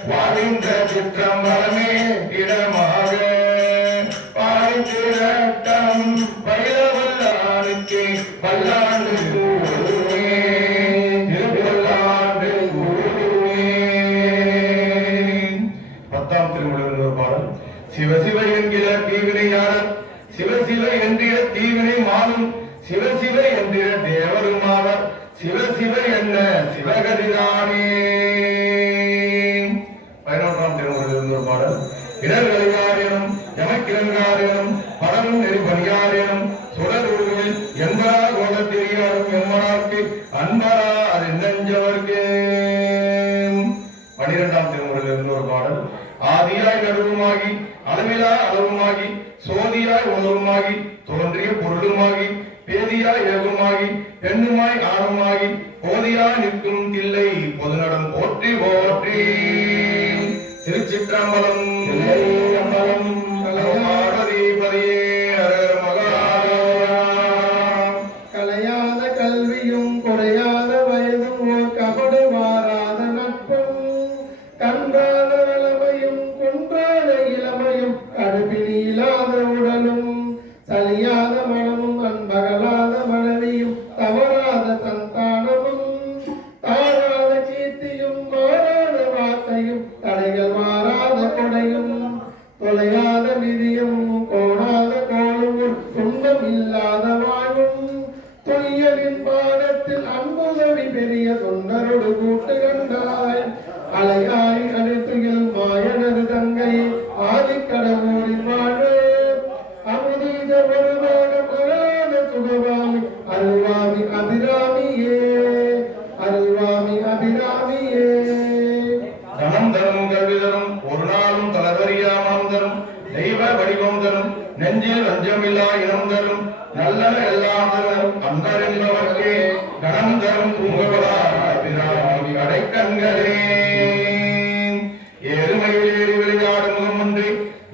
வாழிந்த சிற்றம்பலமே இடமாக பாய்ச்சிரட்டம் பயிலவல்லானுக்கு பல்லாண்டு கூறுமே அது நெஞ்சவர்க்கே. 12ஆம் திருமுறையில் இன்னொரு பாடல். ஆதியாய் நடுவுமாகி அளவிலா அளவுமாகி சோதியாய் உணர்வுமாகி தோன்றிய பொருளுமாகி பேதியாய் ஏகுமாகி பெண்ணுமாய் ஆணுமாகி போதியாய் நிற்கும் தில்லை பொதுநடம் போற்றி போற்றி. திருச்சிற்றம்பலம். அம்பலம் பார்வதிபதியே ஹர மகாதேவா. கலையாத கல்வியும் குறையாத வயதும் ஓர் கபடு மாறாத நட்பும் கன்றாத வளமையும் குன்றாத இளமையும் கடுப்பில் இல்லாத உடலும் சலியாத மனமும் அன்பகலாத மனைவியும் தவறாத சந்தானமும் தாராத கீர்த்தியும் மாறாத வார்த்தையும் தடைகள் மாறாத கொடையும் தொலையாத நிதியும் கோணாத கோளும் துன்பம் இல்லாத வாழ்வும் துய்யலின் பாடத்தில் அன்புதவி பெரிய தொண்டரோடு கூட்டு கண்டாய் அலையாய் அனைத்துகள் மாயனது தங்கை ஆதிக்கடவுளின் வாழ்வு அமுதீத வருவாக மகான சுகவாமி அருள்வாமி அபிராமியே அருள்வாமி அபிராமியே. தனம் தரும் கல்வி தரும் ஒரு நாளும் தளர்வறியா மனம் தரும் தெய்வ வடிவம் தரும் நெஞ்சில் வஞ்சமில்லா இனம் தரும் நல்லன எல்லாம் தரும் அன்பர் என்பவர்க்கே கணம் தரும் பூங்கவலா அபிராமி அடைக்கண்களே. ஏறுமையில் ஏறி விளையாடும் முகம் ஒன்று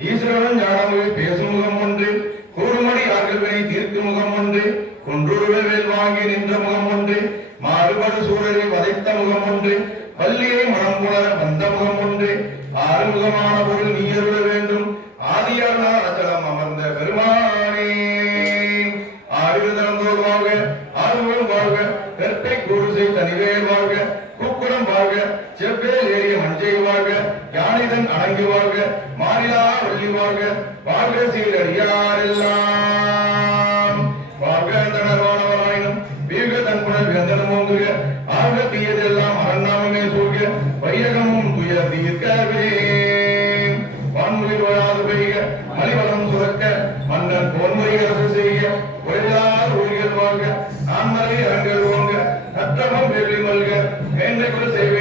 ஈஸ்வரன் ஞானமொழி பேசும் முகம் ஒன்று கூறுமணி ஆகல்வினை தீர்க்கும் முகம் ஒன்று குன்றுருவை வேல் வாங்கி நின்ற முகம் ஒன்று மாறுபடு சூழலை வதைத்த முகம் ஒன்று பள்ளியை மனம் புணர வந்த முகம் ஒன்று ஆறுமுகமான பொருள் நீ அருள வேண்டும் ஆதியார் அச்சலம் அமர்ந்த பெருமானே. ஆறுதலம் தோல்வாக ஆறுமுகம் வாழ்க கற்பை குருசை தனிவேல் வாழ்க குக்குடம் வாழ்க செவ்வேல் ஏறிய மஞ்சை வாழ்க யானைதன் அடங்கி வாழ்க மாறிலா வள்ளி வாழ்க வாழ்க சீரடியாரெல்லாம் வாழ்க தனவானவராயினும் வீக தன் குணல் வியந்தனம் ஓங்குக ஆக தீயதெல்லாம் அரண்நாமமே சூழ்க வையகமும் துயர் தீர்க்கவே. வான்முறை வராது பெய்க மலிவளம் சுரக்க மன்னன் பொன்முறை அரசு செய்க ஒழிலார் ஒழிகள் வாழ்க நான்மறை அரங்கள் ஓங்க நற்றமம் வெள்ளி மல்க மேன்மை குல செய்க